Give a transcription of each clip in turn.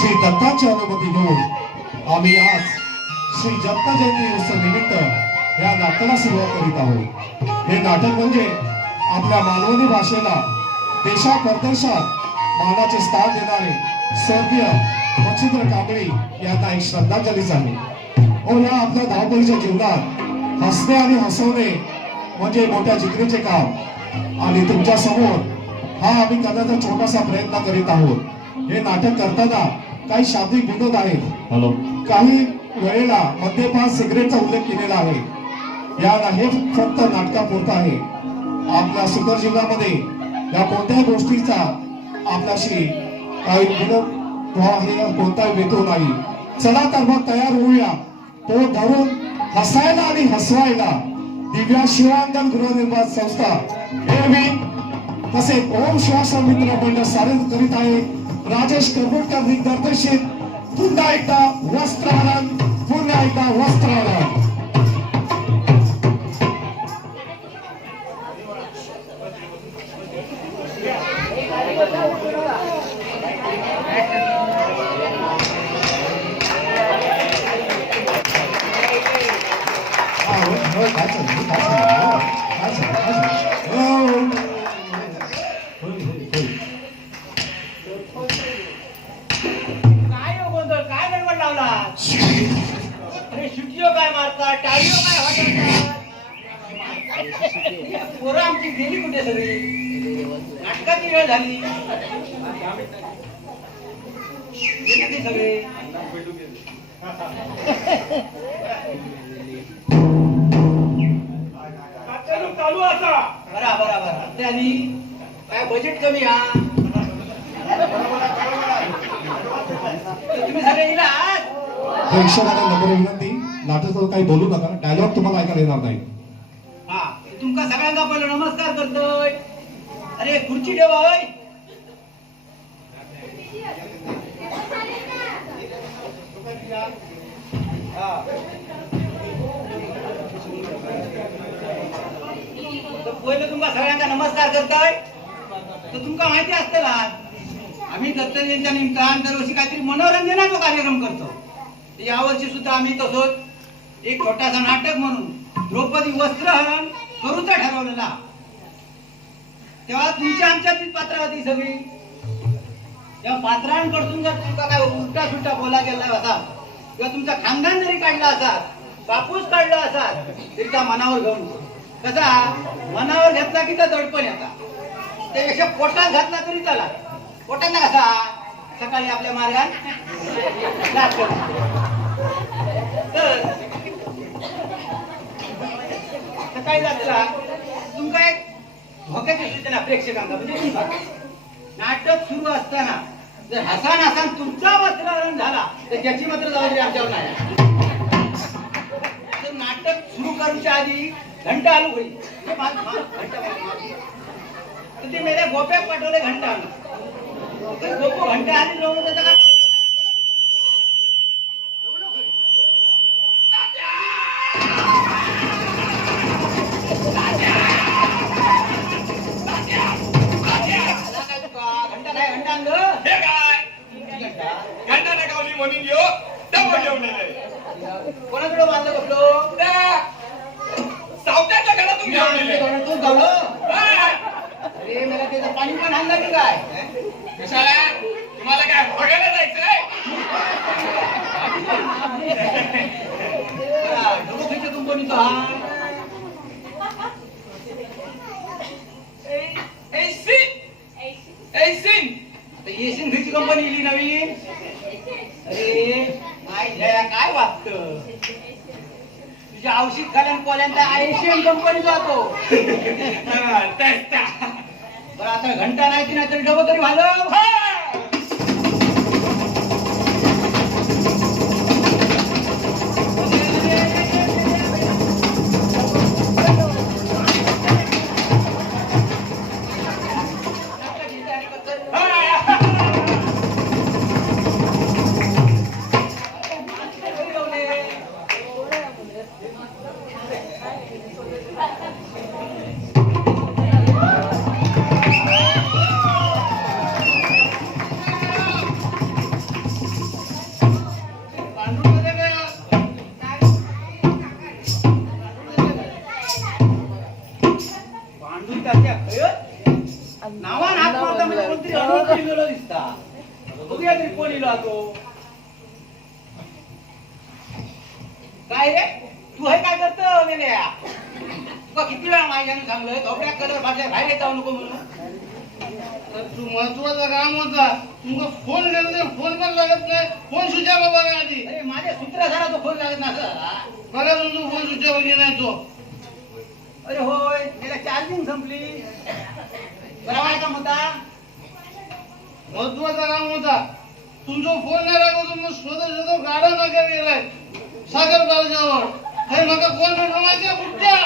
श्री दत्ताची अनुमती घेऊन आम्ही आज श्री दत्त जयंती उत्सव निमित्त या नाटकाला सुरुवात करीत आहोत। हे नाटक म्हणजे आपल्या मालवणी भाषेला देशात परदेशात मानाचे स्थान देणारे स्वर्गीय मच्छिंद्र कांबळी यांना एक श्रद्धांजलीच आहे। और या आपल्या धावपळीच्या जीवनात हसणे आणि हसवणे म्हणजे मोठ्या जिकरीचे काम आणि तुमच्या समोर हा आम्ही करण्याचा छोटासा प्रयत्न करीत आहोत। हे नाटक करताना काही शाब्दिक विनोद आहेत। काही वेळेला मद्यपान सिगरेटचा उल्लेख केलेला आहे। हे फक्त नाटकापुरतं आहे। आपल्या सुंदर जीवनामध्ये या कोणत्याही गोष्टीचा आपल्याशी काही विनोद हे कोणताही हेतू नाही। चला तर मग तयार होऊया तो धरून हसायला आणि हसवायला दिव्या शिवांगण गृहनिर्माण संस्था एवी तसेच ओम शिवाश्रम मित्र मंडळ सारंग करीत आहे। राजेश करमुटकर दिग्दर्शित पुन्हा एकदा वस्त्रहरण, पुन्हा एकदा वस्त्रहरण। पोरं आमची गेली कुठे सगळी? नाटकाची वेळ झाली सगळे चालू असा बरा बरा बरा त्यानी काय बजेट कमी हा तुम्ही सगळे इला प्रेक्षकांना नम्र विनंती, नाटकावर काही बोलू नका। डायलॉग तुम्हाला ऐकायला येणार नाही। तुमका सगळ्यांना पहिला नमस्कार करतोय। अरे खुर्ची ठेवा होय। पहिलं तुमका सगळ्यांना नमस्कार करतोय तर तुमका माहिती असतं ना आम्ही दत्त जयंतीच्या निमित्तान दरवर्षी काहीतरी मनोरंजनाचा कार्यक्रम करतो। यावर्षी सुद्धा आम्ही तसंच एक छोटासा नाटक म्हणून द्रौपदी वस्त्रहरण करूचा ठरवलेला। तेव्हा तुमच्या आमच्यातलीच पात्र होती सगळी। त्या पात्रांकडून जर तुमचा काय उलटा सुलटा बोला गेला असा किंवा तुमचा खानदान जरी काढला असा, बापूस काढला असा तरी त्या मनावर घेऊन कसा मनावर घेतला की तर दडपण येतात। त्यापेक्षा पोटात घातला तरी चला। पोटात कसा सकाळी आपल्या मार्गात सकाळी जातला तुमका एक धोक्याची सूचना प्रेक्षकांना म्हणजे नाटक सुरू असताना जर हसान हसान तुमचा वस्त्रहरण झाला तर त्याची मात्र जबाबदारी आमच्यावर नाही। नाटक सुरू करूच्या आधी घंटा आलू होईल तर ते मेरे गोप्याक पाठवले घंटा आलू गोपो घंटा आली लावून त्याचा काय कोणाकडे बांधलं बसलो सावत्याच्या घरातून घेऊन तू गावलो। अरे मला त्याचं पाणी पण आणलं की काय? कशाला तुम्हाला काय बघायला जायचंय? कंपनीचा हा एशियन घरची कंपनी इली नवीन। अरे काय वाटत तुझ्या औषध खाल्यान पोल्यांचा एशियन कंपनी जातो। बरं आता घंटा नाही ती नाही तरी डबं तरी झालं। तरी कोण इलो तो काय रे तू हे काय करतो मेल्या तुका किती वेळा माझ्याने सांगलोय कपड्या कलर फाटल्या बाहेर जाऊ नको म्हणून तू महत्वाचा काम होता तुमका फोन केला फोन पण लागत नाही फोन स्विच ऑफ बघा आधी अरे माझ्या सूत्र झाला तो फोन लागत ना बघा तुमचा फोन स्विच ऑफ नाही तो अरे होय त्याला चार्जिंग संपली बरं काय काम होता महत्वाचा काम होता तुमचा फोन नाही लागत मग शोधत गाडा नका गेलाय सागर बाजावर हे नका कोण भेटला माहिती कुठल्या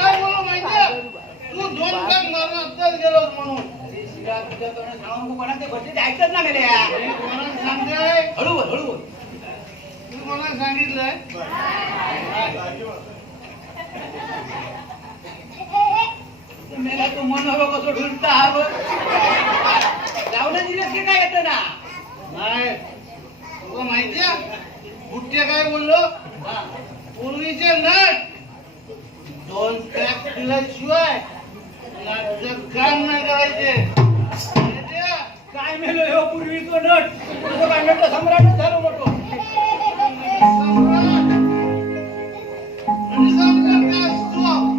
काय बोलू माहिती तू 2 टाक मारून आत्ताच गेलोस म्हणून शिरा तुझ्या तोंडात सांगून तू कोणाचे बसले ऐकत ना मेल्या कोणाला सांगताय हळू बोल हळू बोल तू कोणाला सांगितलंय मेला तू मनोहर कसं ढुलता हा बघ लावलं दिलेस की काय येतं ना नाही तुला माहितीये बुट्टे काय बोललो हा. पूर्वीचे नट 2 पॅक दिल्याशिवाय नाटक काम नाही करायचे माहितीये? काय मेलो ह्यो पूर्वीचो नट तुझं काय नट सम्राटच झालो मोठो सम्राट आणि सम्राट काय असतो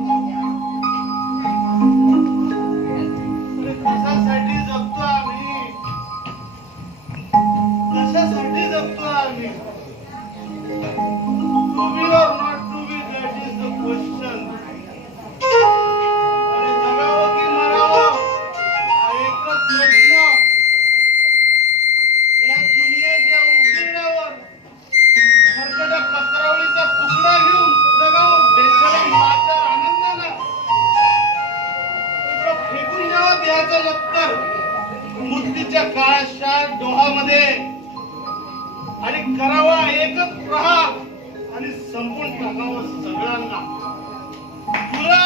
कशासाठी जगतो आम्ही कशासाठी जगतो आम्ही to be or not to be that is the question अरे जगावं की मरावं हा एकच प्रश्न या दुनियेच्या उकिरड्यावर सरकत्या पत्रावळीचा तुकडा घेऊन जगावं बेशरम माच्या आनंदानं इकडं फेकून द्यावं द्यायचं दप्तर मृत्यूच्या काळाच्या डोहामध्ये आणि करावा एकच प्रहार आणि संपून टाकावं सगळ्यांना तुला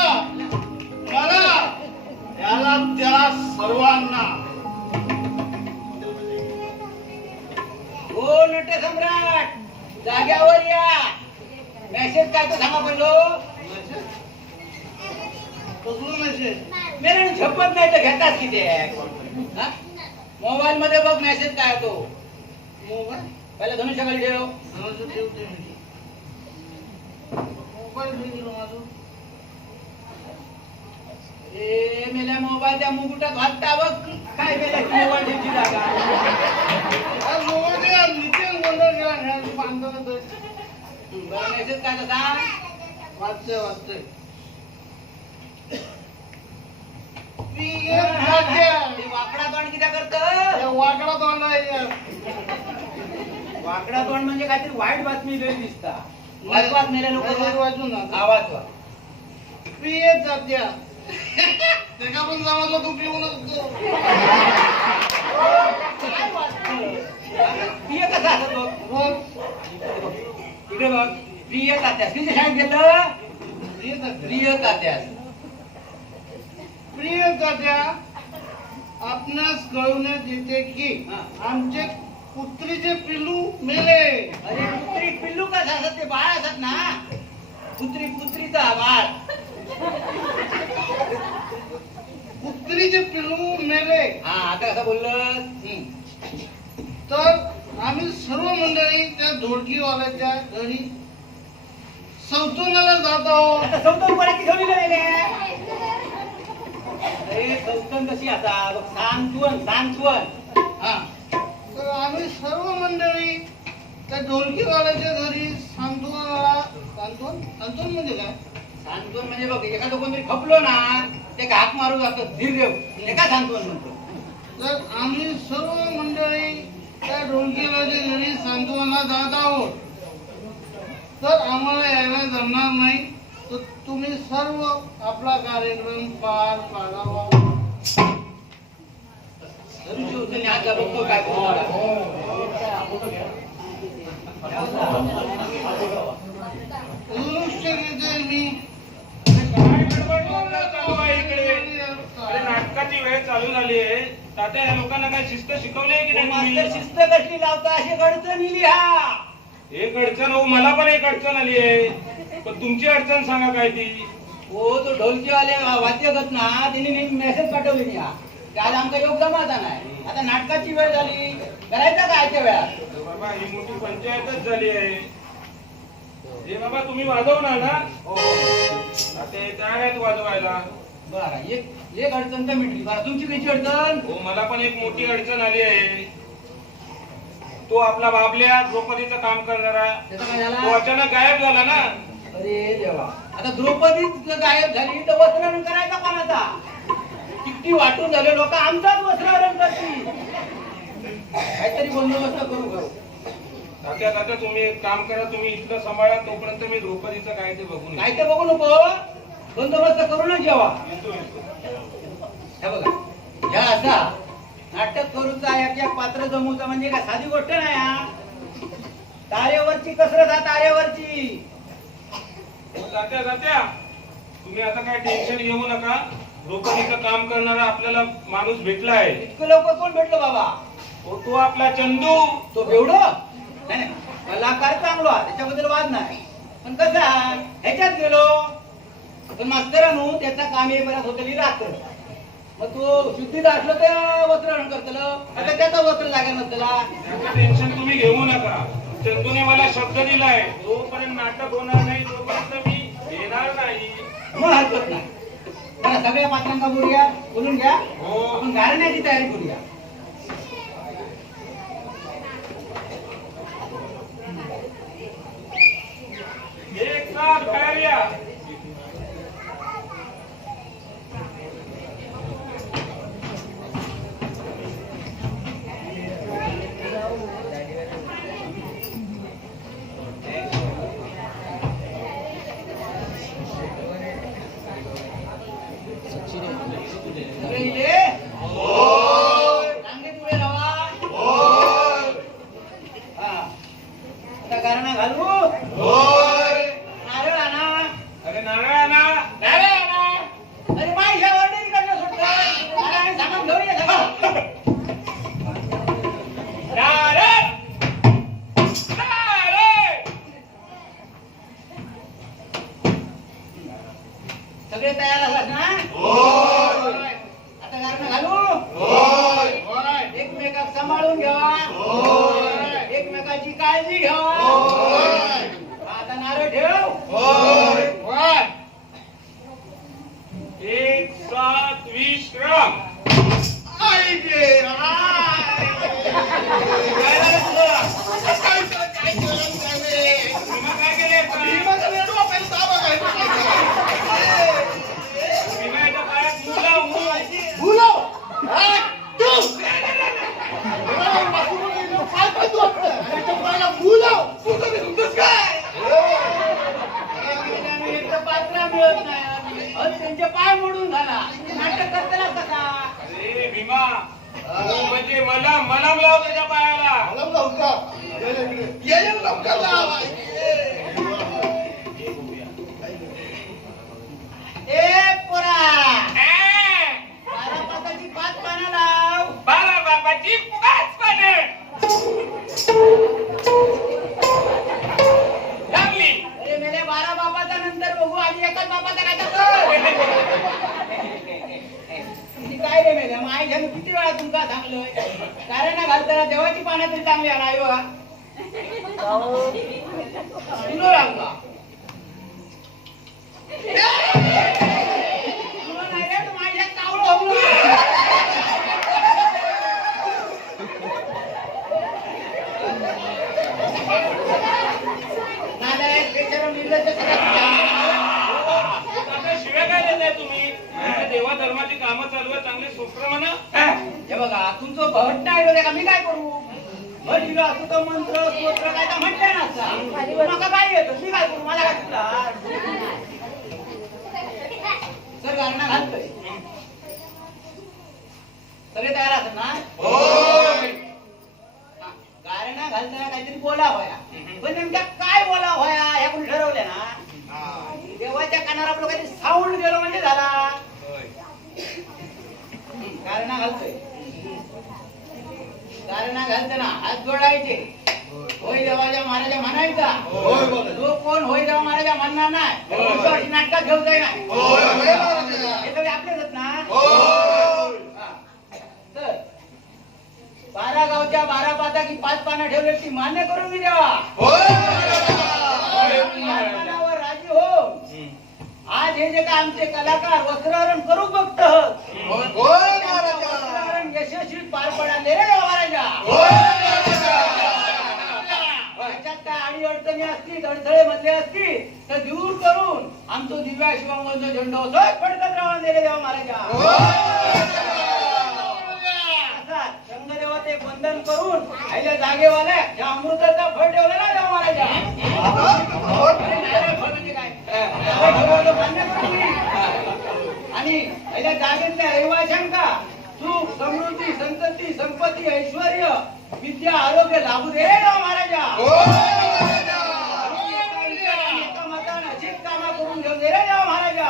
मला याला त्याला सर्वांना हो नट सम्राट जाग्यावर या मेसेज काय तो सांगा बोललो कसलं मेसेज मेरे झपत नाही तर घेतात किती मोबाईल मध्ये बघ मेसेज काय तो मोबाईल पहिला धनुष्याखाली ठेव ठेवते मी मोबाईल घेऊन माझं ए मेल्या मोबाईल त्या मुकुटात घालता बघ काय मेल्या मोबाईल ठेवची जागा आज मोबाईल नितीन गोंधळ गेला घरात बांधताना तर बरं मेसेज काय तर सांग वाचतोय PM भाग्या. ते वाकडा तोंड किती करत या वाकडा तोंड आहे वाकडा तोंड म्हणजे काहीतरी वाईट बातमी लई दिसता वाचवात मेल्या लोक वाचून ना आवाज वा पिये जात्या ते का पण समजलं तू पिऊन असतो काय वाचतं? प्रिय कसा असत बघ इकडे बघ प्रिय तात्यास किती शाळेत गेलं प्रिय तात्यास प्रिय जात्या आपणास कळवण्यात येते की आमचे कुत्रीचे पिल्लू मेले अरे कुत्री पिल्लू कसा असत ते बाळ असत ना कुत्रीचा बाळ कुत्रीचे पिल्लू मेले हा आता कसं बोललं तर आम्ही सर्व मंडळी त्या धोडकीवाल्याच्या घरी सौतोनाला जात आहोत आता सौतन कोणाची घेऊन गेले अरे सौतन कशी आता बघ सांत्वन हा तर आम्ही सर्व मंडळी त्या ढोलकीवाल्याच्या घरी सांत्वन म्हणजे काय सांत्वन म्हणजे बघ एखादं कोणतरी खपलो ना ते हाक मारू जातो धीर ते काय सांत्वन म्हणतो तर आम्ही सर्व मंडळी त्या ढोलकीवाल्याच्या घरी सांत्वनाला जात आहोत तर आम्हाला यायला जमणार नाही तर तुम्ही सर्व आपला कार्यक्रम पार पाडावा आता बघतो काय धनुष्य घेते मी नाटकाची वेळ चालू झाली आहे तात्या या लोकांना काय शिस्त शिकवली आहे की मास्तर नाही शिस्त कसली लावता अशी अडचण इली हा एक अडचण हो मला पण एक अडचण आली आहे पण तुमची अडचण सांगा काय ती हो तो ढोलकीवाले वाद्यगत ना त्यांनी मेसेज पाठवली ना की आज आमचा योग जमाचा नाही. आता नाटकाची वेळ झाली, करायचं काय त्या वेळात? तर बाबा ही मोठी पंचायतच झाली आहे. हे बाबा तुम्ही वाजवणार ना? हो ते तयार आहेत वाजवायला. बरं, एक अडचण तर मिटली. बरं, तुमची कशी अडचण? हो मला पण एक मोठी अडचण आली आहे. तो आपला बाबल्या द्रौपदीचं काम करणारा त्याचा काय तो झाला? अचानक गायब झाला ना. अरे देवा, आता द्रौपदीच गायब झाली तर वस्त्रहरण करायचा कोणाचा? किती वाटून झाले लोक आमचाच वस्त्रहरण करतील. काहीतरी बंदोबस्त करू. तात्या तुम्ही एक काम करा, तुम्ही इथलं सांभाळा, तोपर्यंत मी द्रौपदीचं काय ते बघून येतो. काय ते बघू नको, बंदोबस्त करूनच जेवा. येतो. हे बघा, ह्या असा नाटक करूचा एक पात्र जमूचा म्हणजे काय साधी गोष्ट नाही हा. तारेवरची कसरत हा, तारेवरची. तात्या तुम्ही आता काय टेन्शन घेऊ नका. द्रौपदीचं काम करणारा आपल्याला माणूस भेटला आहे. इतकं लवकर कोण भेटलो बाबा? तो आपला चंदू. तो बेवडो नाही नाही, कलाकार चांगला त्याच्याबद्दल वाद नाही, पण कसा ह्याच्यात गेलो पण मास्तरानू त्याचा काम येईपर्यंत होतं रात्र. मग तो शुद्धीत असलं तर वस्त्रहरण करतलं, आता त्याचा वस्त्र जागा नसतला. त्याचं टेन्शन तुम्ही घेऊ नका. चंदूने मला शब्द दिलाय, जोपर्यंत नाटक होणार नाही तोपर्यंत मी येणार नाही. मग हरकत नाही. बरं, सगळ्या पात्रांका बोलून घ्या. हो. आपण गारण्याची तयारी करूया. एक साथ बाहेर या. सगळे इले? रांगेत उभे राहा. हा. आता गारणा घालू. नारळ आणा. अरे नारळ आणा. नारळ आणा. अरे बाई, ह्या ऑर्डरी करणं सुटतं. नारळ सामान घेऊन ये सगळं. नारळ. नारळ. सगळे तयार आहात ना? आता गारणं घालू. एकमेकात सांभाळून घ्या. एकमेकाची काळजी घ्या. आता नारळ ठेव. एक साथ विश्राम. तुम्ही काय केले? विमाच्या पायात मुला एकटं पात्र मिळत नाही. त्यांचे पाय मोडून झाला. नाटक करताना कसा? अरे भीमा, म्हणजे मला लाव त्याच्या पायाला. ए पोरा, 12 पाताची 5 पानं लाव. बाळा बाबाची पुकाच पाने लागली. अरे मेले 12 बापाचा नंतर बघू, आधी एकाच बापाचा काय कर. काय रे मेल्या, मग आई झाली किती वेळा तुमका सांगलोय, कारण घालताना देवाची पानं तरी चांगली आणा. आयो तुला लागला. तुला नाही रे, तू माझ्या कावळं होऊ आता शिव्या काय देताय तुम्ही? देवा धर्माची कामं चालू आहे, चांगले सूत्र म्हणा. हे बघा, तुमचं भट नाही डोळे का, मी काय करू? भट दिलं असं तर मंत्र स्तोत्र काय तर म्हटलं ना. नका काय येतं, मी काय करू? मला काय तुला सर गाणं घालतोय. सगळे तयार असत ना? गाणं घालताना काहीतरी बोला होया, पण नेमक्या काय बोला होया ह्या कोणी ठरवल्या ना? देवाच्या कानावर आपलं काहीतरी साऊंड गेलो म्हणजे झाला. गाणं घालतोय. गारणा घालताना हात जोडायचे. होय देवाच्या महाराजा म्हणायचा. जो कोण होय देवा महाराजा म्हणणार नाही, नाटकात घेऊन जाईल. हे सगळे आपलेच आहेत ना? गावच्या 12 पाता की 5 पानं ठेवले ती मान्य करून मी द्यावा. मानावर राजी हो. आज हे जे काय आमचे कलाकार वस्त्रहरण करू बघत वस्त्रहरण यशस्वी पार पडाले रे महाराजा. त्याच्यात काय अडी अडचणी असतील अडथळे मधले असतील तर दूर करून आमचं दिव्या शिवांचा झेंडा असं फडकत राहून दिले देवा महाराजा. रंगदेवते बंधन करून आईल्या जागेवाल्या या अमृताचा फळ ठेवला ना देवा महाराजा. फळ म्हणजे काय मान्य करून घे. आणि आईल्या जागेतल्या रहिवाशांका सुख समृद्धी संतती संपत्ती ऐश्वर विद्या आरोग्य लाभू दे देवा महाराजा. एका मतानं अशीच कामा करून घेऊन दे रे देवा महाराजा.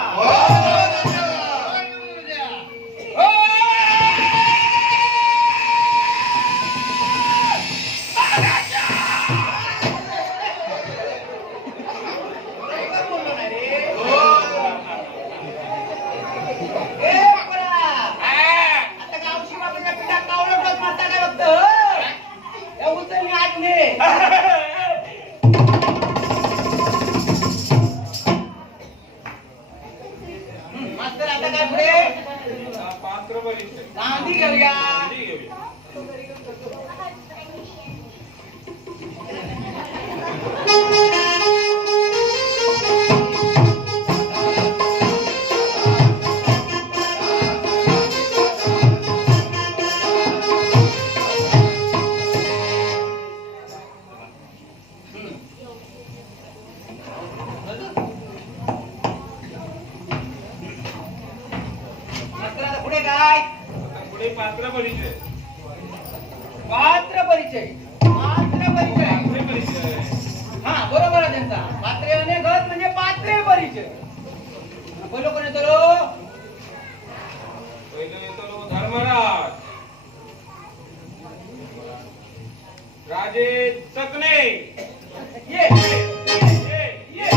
मास्तर आता काय पुढे पात्र परिचय गांधी घेऊया. मास्तर आता पुढे काय पुढे पात्र परिचय पात्र परिचय. पात्र परिचय पात्र परिचय हा बरोबर आहे त्यांचा. पात्रे अनेक आहेत म्हणजे पात्रे परिचय. बोलो कोण येतो पहिलं येतो धर्मराज राजे चकणे. ये ये, ये.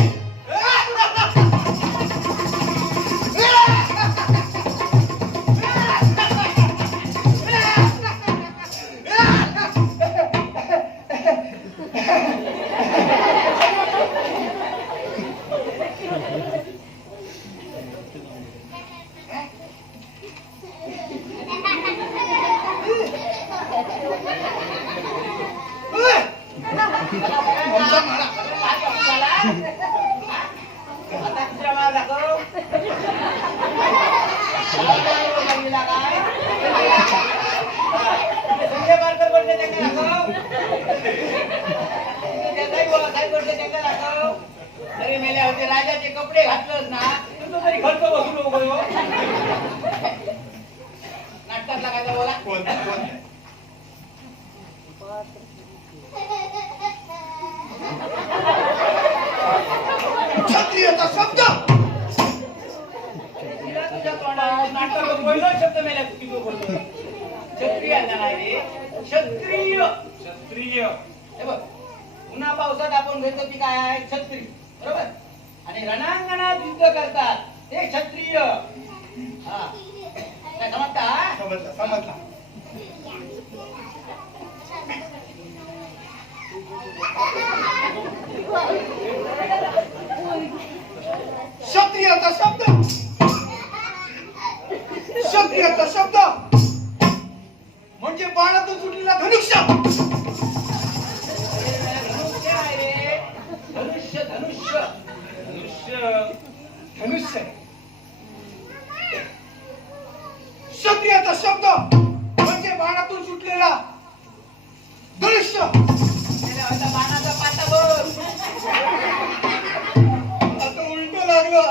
आता दुसरा माल दाखव. संजय पारकर बोलते त्यांना दाखव. त्याचाही बोला साहेब बोलते त्यांना दाखव. अरे मेल्या होते राजाचे कपडे घातलंच ना तू तरी खर्च बसू नको. नाटकात लागायचा बोला. क्षत्रियचा शब्द तिला तुझ्या तोंडात नाटकात पहिला शब्द मेल्या तू किती बोलतो. क्षत्रियांना नाही रे क्षत्रिय. क्षत्रिय हे बघ उन्हा पावसात आपण घेतो की काय आहे क्षत्रिय बरोबर. आणि रणांगणात युद्ध करतात ते क्षत्रिय. हा काय समजता. समजला. क्षत्रियाचा शब्द क्षत्रियाचा शब्द म्हणजे बाणातून सुटलेला धनुष्य. धनुष्य आहे रे धनुष्य धनुष्य धनुष्य धनुष्य. क्षत्रियाचा शब्द म्हणजे बाणातून सुटलेला धनुष्य. बाणाचा पाता बघ. आता उलट लागलो.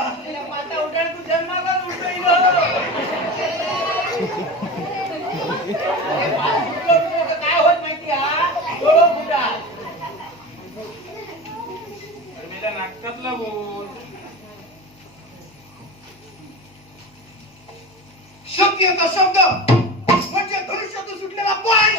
पाता उठाड तू जन्मालाच उलट काय होत माहिती हा डोळं फुटाल. तर मेला नाटकातला बोल. क्षत्रियाचा शब्द म्हणजे धनुष्यातून सुटलेला बाण.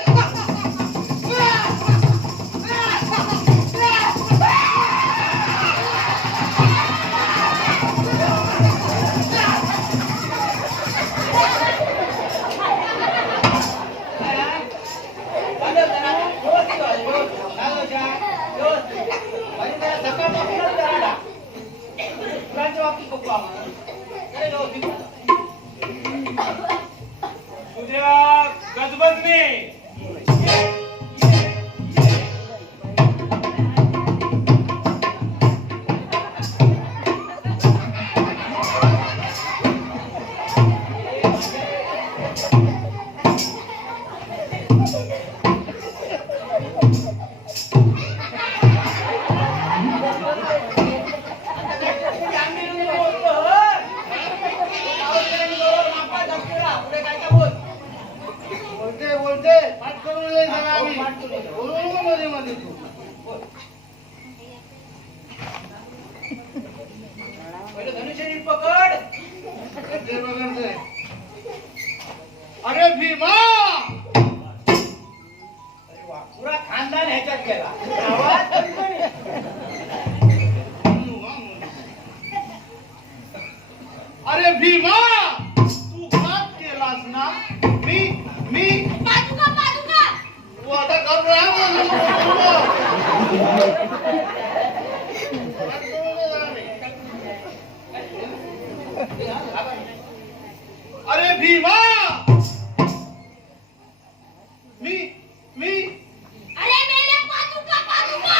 वजने. पुढे काय का बोल बोलते पाठ करून लय झाला आम्ही बोलू नको मध्ये मध्ये तू पहिलं धनुष्य नीट पकड. ते बघायचंय. अरे भीमा अरे वा, पुरा खानदान ह्याच्यात गेला. आवाज कमी कमी. अरे भीमा तू घात केलास ना मी पादुका पादुका तू आता घाबरा अरे भीमा मी अरे मेले पादुका पादुका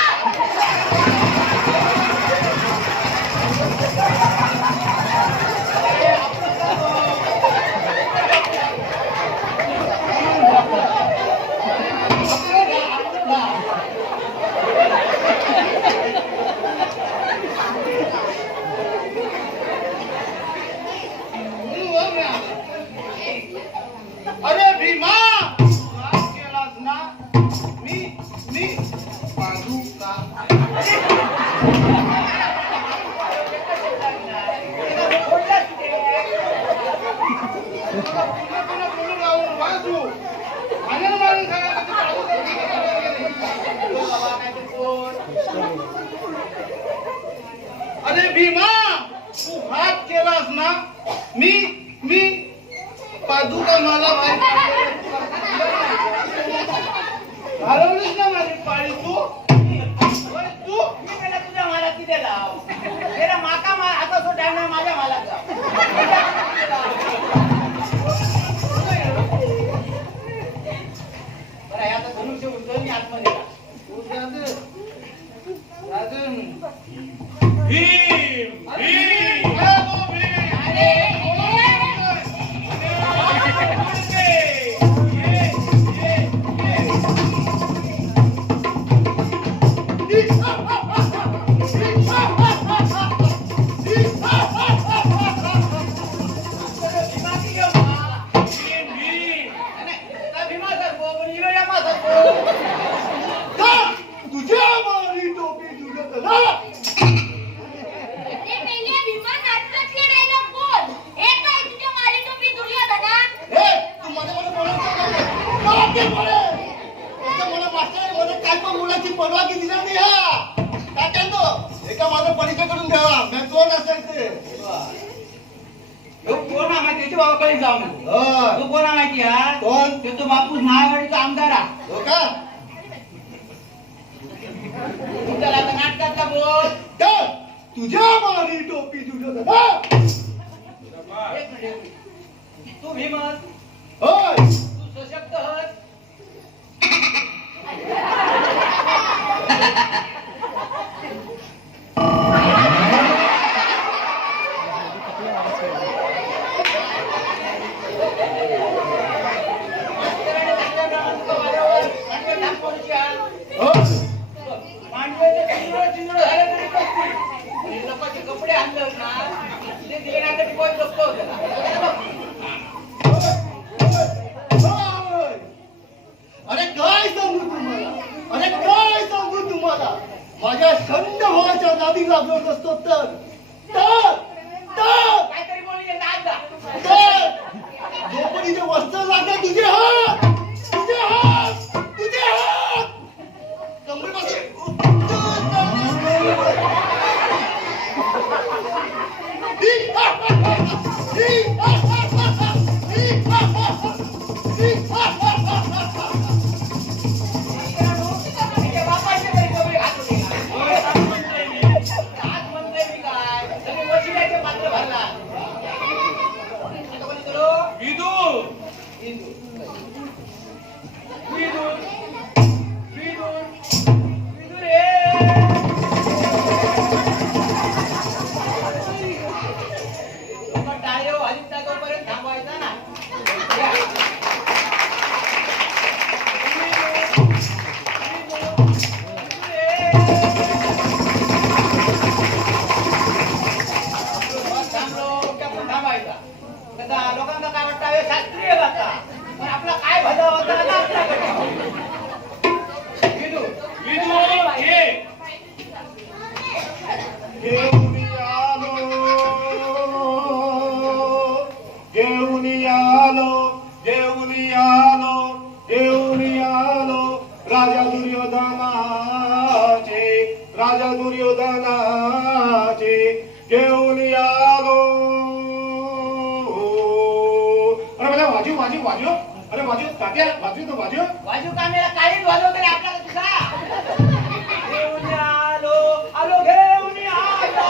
अरे भीमा तू घात केलास ना मी पादुका अरे भीमा तू हात केलास ना मी पादुका मला हरवलीस ना माझी पाळी तू तू मी पहिला तुझ्या मालात किती लाव. तेरा माका माल आता सो टाइम नाही माझ्या मालाचा. बरं हे आता धनुष्य उचलून मी आतमध्ये जा. तू राजे भीम भीम भीमा की घेऊ का? भीम भीम. नाही, त्या भीमा सारखं, पण हिरो यामा सारखं. तुझ्या मारी टोपी तुझ्या ना अरे मेले भीमा नाटकातले डायलॉग बोल हे काय तुझ्या मारी टोपी दुर्योधना तू मध्ये मला मास्टर मला काय पण मुलाची परवानगी दिला नाही हा काय करतो एका माझं परीक्षा करून द्यावा मी कोण असायचे ह्यो कोण आहे माहिती? याच्या बाबाकडे जाऊ नको. तो कोण आहे माहिती हा? कोण? तो तो बापूस महागाडीचा आमदार हा. हो का चला आता नाटकातला बोल. तर तुझ्या मारी टोपी तुझ्या ना एक मिनिट, एक मिनिट. तू भीमस, होय तू सशक्त हस. मांडव्याचे चिंजुळ झाले तरी बघतील. लोकांचे कपडे आणलं ना ते दिले ना तरी कोण जगतो त्याला. अरे काय सांगू तुम्हाला माझ्या संत भावाच्या नादी लागलो नसतो तर काहीतरी बोलली नाच जा. झोपडीचे वस्त्र लागतात तुझे हात कमरेपासून तिच्या बापाचे तरी कपडे घालून गेला. आज म्हणतोय मी काय तुम्ही वशिल्याचे पात्र भरला. आता कोणी करू? विदू हिंदू. लोकांना काय वाटतं हे शास्त्रीय गाता पण आपला काय भजा होता ना आपल्याकडे विदू विदू घे. घेऊन आलो घेऊन आलो घेऊन आलो घेऊन आलो राजा दुर्योधनाचे घेऊन आलो. अरे मला वाजू वाजू वाजू अरे वाजू तात्या वाजू तो वाजू. वाजू कामेला काहीच वाजव तरी आपल्याला तुझा घेऊन आलो आलो घेऊन आलो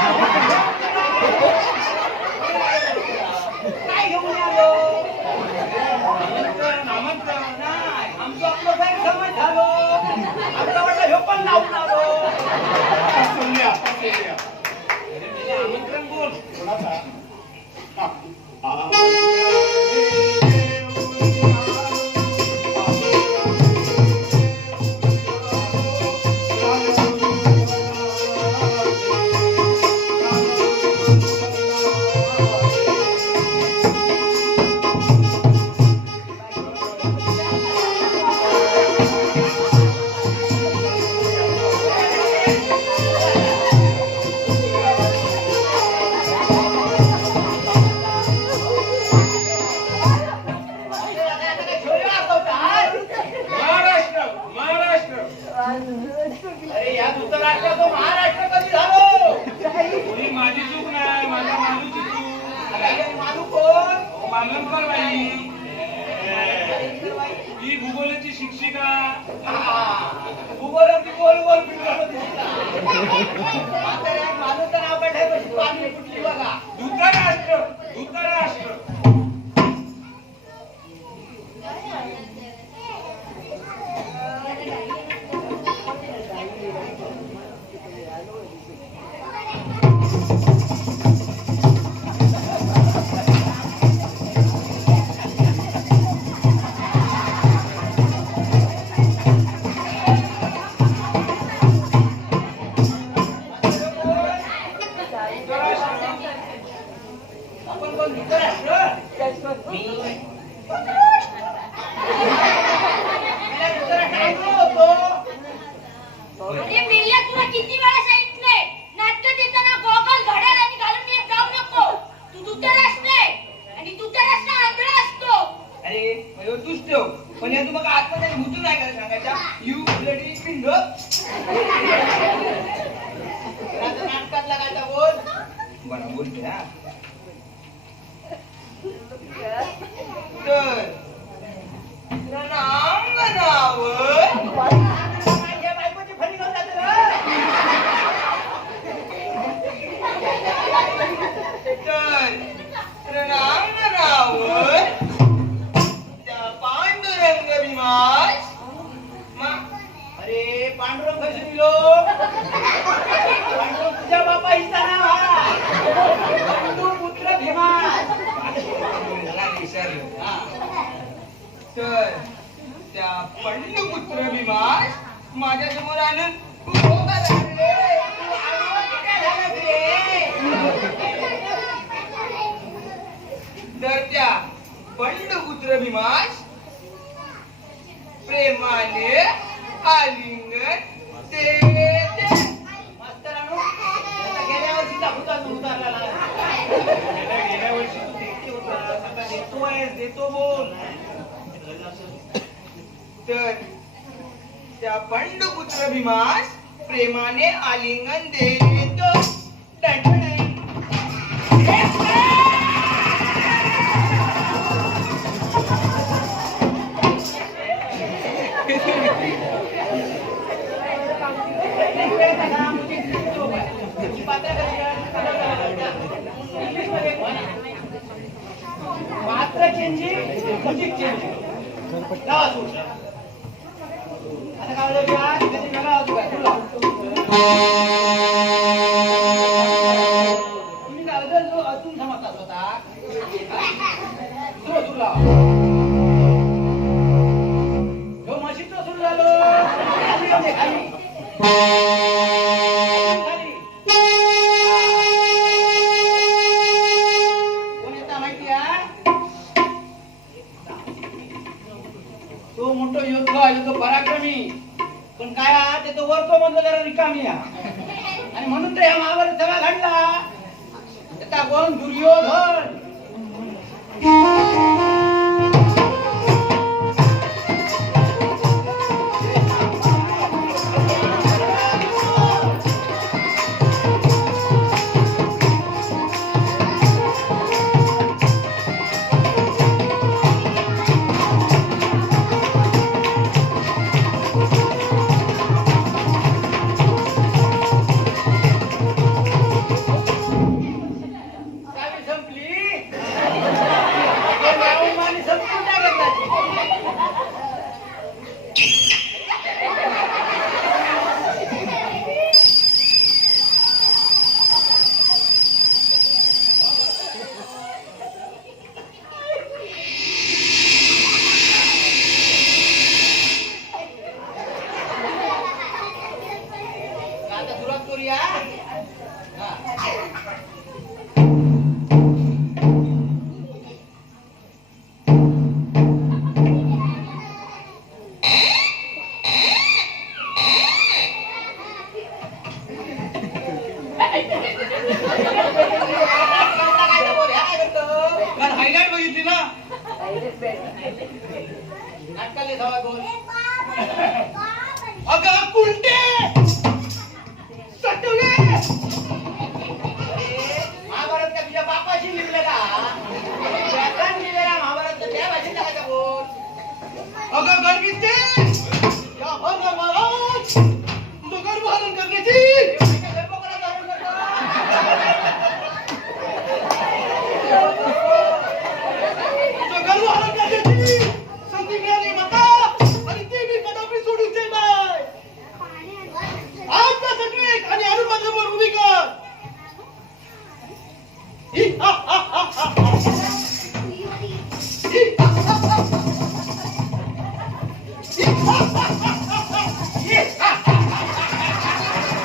काय घेऊन आलो आमंत्रण. नाही आमचं आपलं काय समज झालो आपलं वाटलं ह्यो पण लावून आलो सुनल्या आमंत्रण बोल. कोणाचा महाराष्ट्र महाराष्ट्र. अरे या दुसरा राष्ट्र तो महाराष्ट्र कधी झालो ही माझी चूक नाही, माझ्या माणूची चूक. अरे मानू कोण मालनकर बाई ही भूगोलाची शिक्षिका. भूगोलाची गोल गोल फिरवत मानूचं नाव काढायचं पाणी कुठली बघा धृतराष्ट्र धृतराष्ट्र. आपण कोण धृतराष्ट्र अरे मेल्या तुला किती वेळा सांगितलंय नाटक देताना गॉगल घड्याळ आणि घालून येत जाऊ नको. तू धृतराष्ट्र आहे आणि धृतराष्ट्र आंधळा असतो. अरे म्हणजे तूच ठेव पण या तू मग आत्महत्या भूतून नाही काय सांगायच्या यू ब्लडी पिंड नाटकातला काय बोल बरा बोलते हा तर रणांगणावर माझ्या बायकोची फणी घेऊन जाते तर रणांगणावर त्या पांडुरंग विमास अरे पांडुरंग कशी दिलो पांडुरंग तुझ्या बापा हिचा नाव हा पांडुपुत्र भीमास तर त्या पंडुपुत्र भीमास माझ्या समोर आणून उभा राहिले. तर त्या पंडुपुत्र भीमास प्रेमाने आलिंगन देते. मास्तरांनो, आता गेल्या वर्षीचा भूताचा उतारला नाही. गेल्या वर्षी तू देते होतास, आता देतोयस, देतो बोल. तर त्या पंडुपुत्र भीमास प्रेमाने आलिंगन देतो. टणटण. पात्र चेंजिंग म्युझिक चेंजिंग लावा सूट. आता काय होतं बिहार त्याची वेगळा होतो काय तुला तुम्ही काय होतं जो अजून समजता स्वतः सुरू लावा जो मशीनचं सुरू झालं तो पराक्रमी पण काय हा, ते तो वरतो म्हणलं जरा रिकामी हा. आणि म्हणून तर ह्या महाभारत सगळा घडला. त्याचा कोण दुर्योधन. सावी संपली. ते रावण माने संपून टाकत नाही. आता सुरुवात करूया. हा. कारण हायलाइट बघितली ना. नाटकाले धावा बोल. अगं कुलटे सटवे. महाभारत का तुझ्या बापाशी लिहिलं का? व्याकरण लिहिलेला महाभारत त्या भाषेत टाकायचा बोल. अगं गडबीचे या भर महाराज नगर वाहन करण्याची एवढ्या गर्भकोला धारण करतो. नगर वाहन करण्याची संधी मिळाली माता आणि ती मी कदापि सोडूच देत नाही. आपला सटवेक आणि अरुण माझ्यावर उभी कर. ही, हा, हा, हा, हा, हा. ही, हा, हा, हा, हा. ही, हा, हा, हा, हा, हा. ही, हा, हा, हा, हा.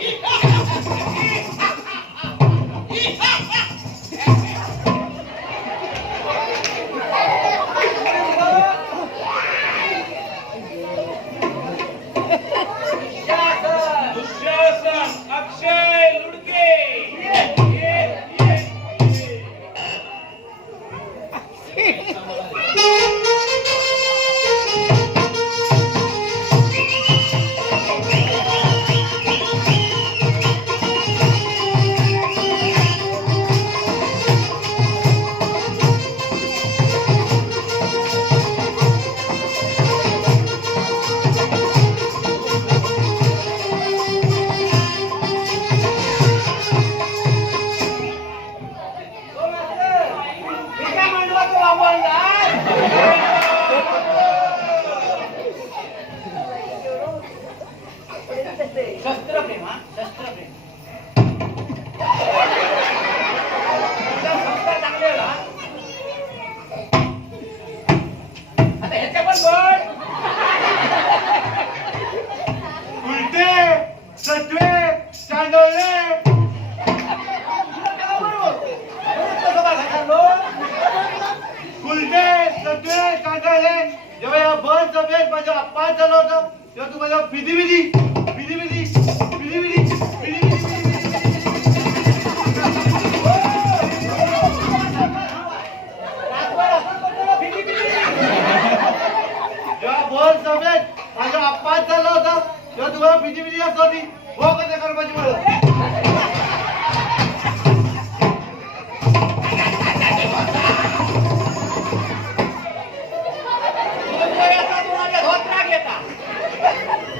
ही, हा, हा, हा, हा. दुःशासन अक्षय लुडके ये. शस्त्रप्रेम हा शस्त्रप्रेम. संस्कार चांगले आहे ना. आता ह्याच्या पण बोल. उलटे सटवे चांडवले. उलटे सटवे चांडवले. जेव्हा या बस सभेत माझ्या अप्पा झालं होतं तेव्हा तू माझ्या विधी विधी विधी विधी विधी विधी विधी विधी जेव्हा बस सभेत माझ्या अप्पा झालं होतं तेव्हा तुम्हाला विधी विधी असं होती हो कसं कर माझी मला. धोत्रा घेता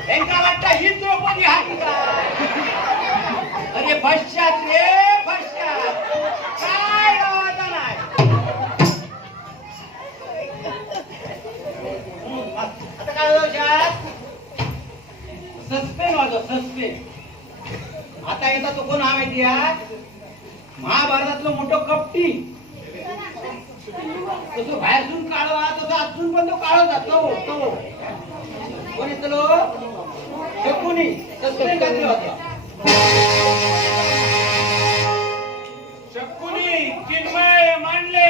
त्यांना वाटतं ही द्रौपदी हा की काय. अरे पश्चात रे पश्चात काय गावाचा नाही. आता काय होतं सस्पेन वाजव सस्पेन. आता येता तो कोण हा माहिती आहे. महाभारतातलं मोठं कपटी. तसं बाहेरसून काढवा तसं आतून पण तो काढत जातो. कोण येतलो शकुनी सस्पेन घातलं होतं. शकुनी चिन्मय मांडले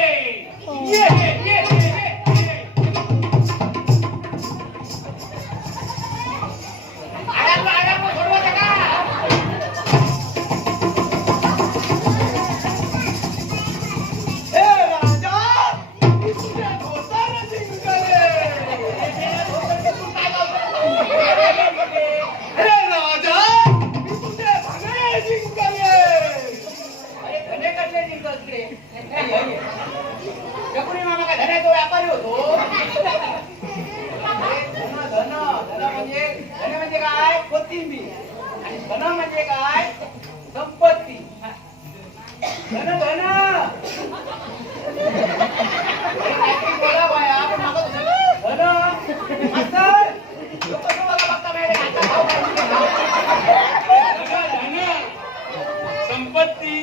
होतो धन म्हणजे काय कोथिंबीर आणि धन म्हणजे काय संपत्ती धन धन काहीतरी बोला बाया आपण मागत होतो. धन मास्तर लोक तुम्हाला बघता बाहेर आता भाव धन, संपत्ती,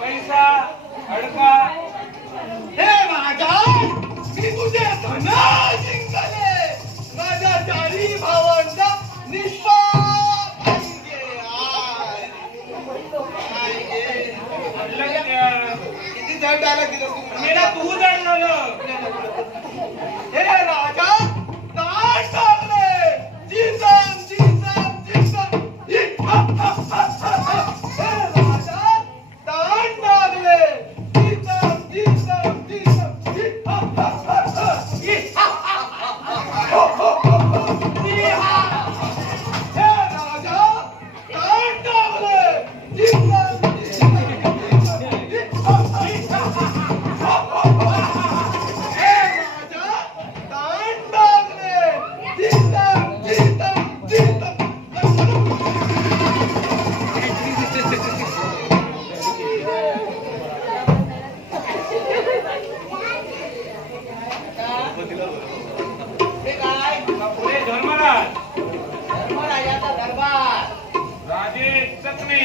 पैसा, अडका. हे माझा मी तुझे धन जिंकले माझ्या चारी भावांचा निष्पाप म्हणलं की त्या किती जड डायलॉग दिलं तू मेला तू जड झालं. हे राजा ताट टाकले जिंकन जिंकन जिंकन हे राजा ताट टाकले जिंकन जिंकन जिंकन हे राजा ताट टाकले जिंकन पुढे धर्मराज, धर्मराजाचा दरबार राजे चकणे.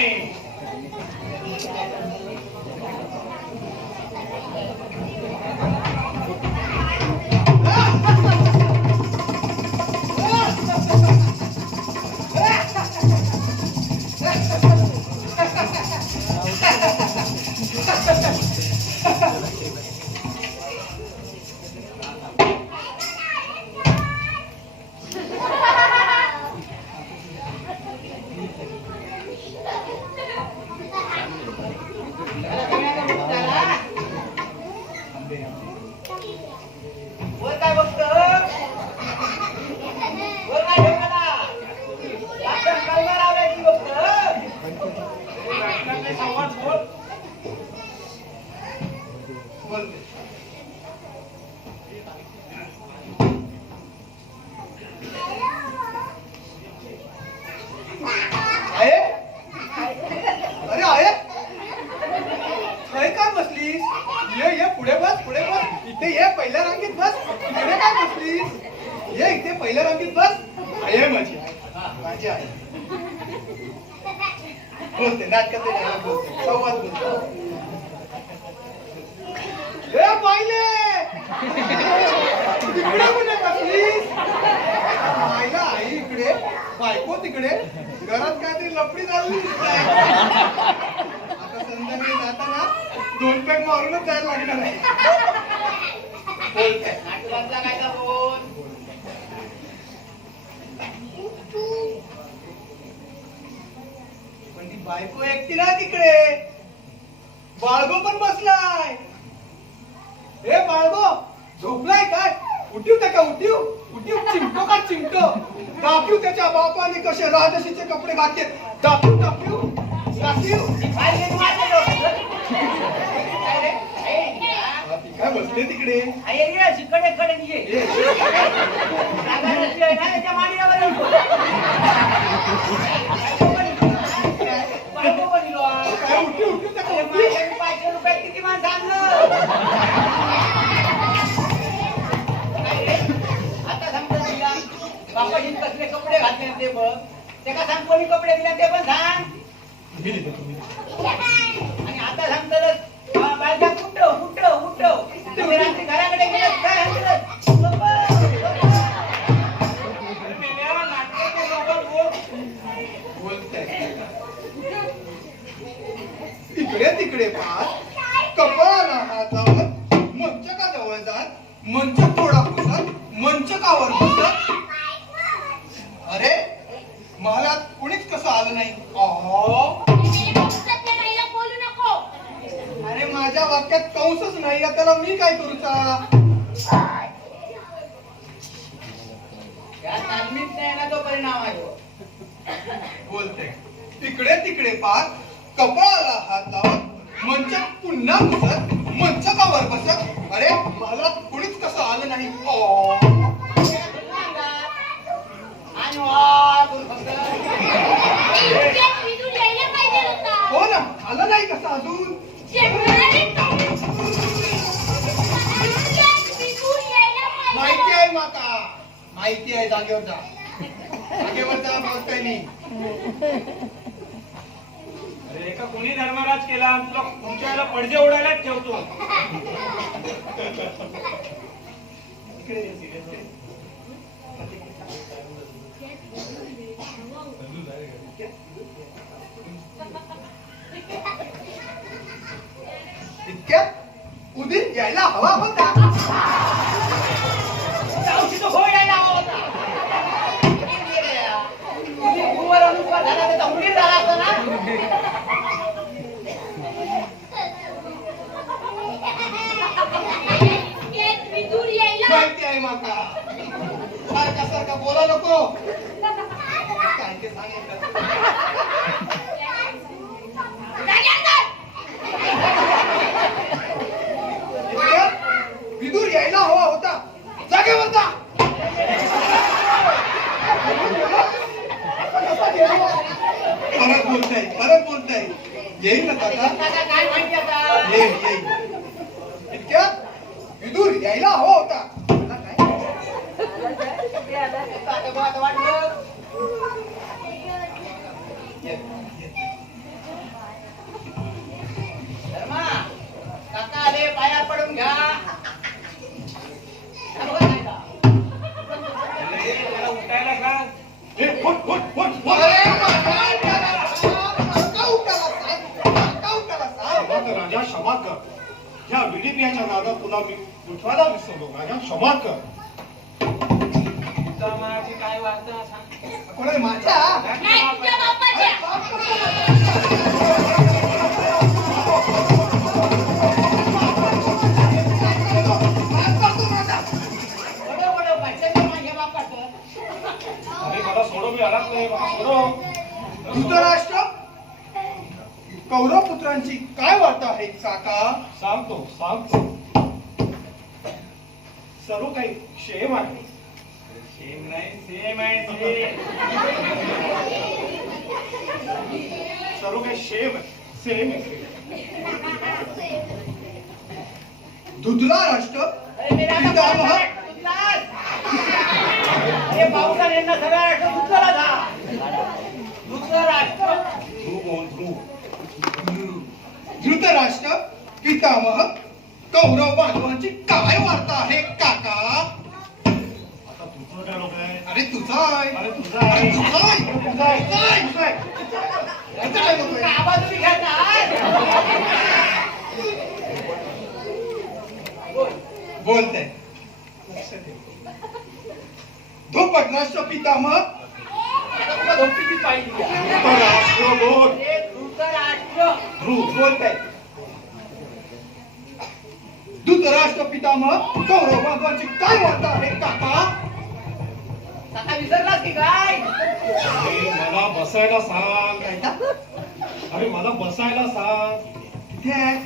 वर काय बघत वर काय ठेवला आपण कलमा लावल्याची बघत राजकारणी संवाद बोल. बोलते आहे अरे आहे काय काय बसलीस ये ये पुढे बस इथे ये पहिल्या रांगेत बस इकडे काय बसलीस ये इथे पहिल्या रांगेत बस आहे माझी माझी आहे बोलते नाटकात बोलते संवाद बोलते ए पाहिले इकडे कुठे बसलीस पाहिला आई इकडे बायको तिकडे घरात काहीतरी लपडी झाली आता संध्याकाळी जाताना 2 पॅक मारूनच जायला लागणार आहे बोलते नाटकातला काय बोल पण ती बायको एकटी ना तिकडे बाळगो पण बसलाय ए बाळगो झोपलाय काय उठीव त्याका उठीव चिमटो का चिमटो दाखीव त्याच्या बापाने कसे राजशीचे कपडे घातले दाखीव काय बसले तिकडे काय उठीव त्याका उठीव 500 रुपये किती माणसं आणलं आता सांगतो तुला बापाशी कसले कपडे घातले ते बघ ते का सांग कोणी कपडे दिले ते पण सांग आणि आता सांगतो बायका कुठं तुम्ही रात्री घराकडे गेलात काय नाटकाचे संवाद बोल. तिकडे पाच कपाळाला हात लावत मंचकाजवळ जात मंच थोडा पुसत मंचकावर बसत अरे मला कुणीच कसं आलं नाही बोलू नको. अरे माझ्या वाक्यात कंसच नाही त्याला मी काय करूचा या तालमीत ज्ञानाचा परिणाम आहे बोलते तिकडे पाच कपाळाला हात लावत मंच पुन्हा पुसत मंचकावर बसत अरे मला कुणीच अजून शेवटी विदूर यायला माहिती पाहिजे. आहे माका माहिती आहे जागेवरचा बोलतोय मी अरे एका कोणी धर्मराज केला आणि तुला तुमच्या वेळेला पडदे उडायलाच ठेवतो. इतक्यात उदित यायला हवा होता जाऊशी तो हो यायला हवा होता. तुम्ही गुरुवर अनुस्वार झाला त्याचा उडीर झाला असता ना. इतक्यात विदूर यायला माहिती आहे माका सारखा सारखा बोला नको काय ते सांगितलं जाग्यावर जा. इतक्यात विदूर यायला हवा होता जागेवरचा परत बोलताय येईल ना काका काका काय माहिती आता. येईल इतक्यात विदूर यायला हवा होता आता बघ, आता वाटलं. धर्मा, काका आले पाया पडून घ्या. हा बघा नाही का? अरे, त्याला उठायला सांग. हे फुट फुट फुट फुट अरे काका उठाला सांग क्षमा कर राजा, क्षमा कर. ह्या विडीपियाच्या नादात तुला मी उठवायला विसरलो राजा, क्षमा कर. तुमचा माझी काय वार्ता सांग. कोणी माझ्या नाही तुझ्या बापाच्या. बडो बडो पाटलं माझ्या बापाचं. अरे मला सोडो, मी अडकलोय, मला सोडो. धृतराष्ट्र कौरव पुत्रांची काय वार्ता आहे काका सांगतो सर्व काही क्षेम आहे. सेम नाही सेम आहे सेम. सर्व काही क्षेम आहे, सेम आहे. धृतराष्ट्र अरे मेरा आता पितामह पाया तुझलाच. अरे पावसाने यांना सगळा राष्ट्र दुसरा जा. दुसरा राष्ट्र. ध्रुव बोल, ध्रुव. धृतराष्ट्र पितामह कौरव बांधवांची काय वार्ता आहे काका आता तुझं काय लोक आहे? अरे तुझा आहे अरे तुझा आहे. तुझा आहे. तुझा आहे. तुझा आहे. तुझा आहे. याचं काय नको आहे? आवाज तुम्ही घेता. बोलते धृतराष्ट्र पितामह तुला धोपीची पाहिजे. राष्ट्र बोल. अरे धृतराष्ट्र. ध्रुव. बोलते धृतराष्ट्र पितामह कौरव बांधवांची काय वार्ता आहे काका आता विसरलास की काय. अरे मला बसायला सांग. काय का? अरे मला बसायला सांग. इथे आहे.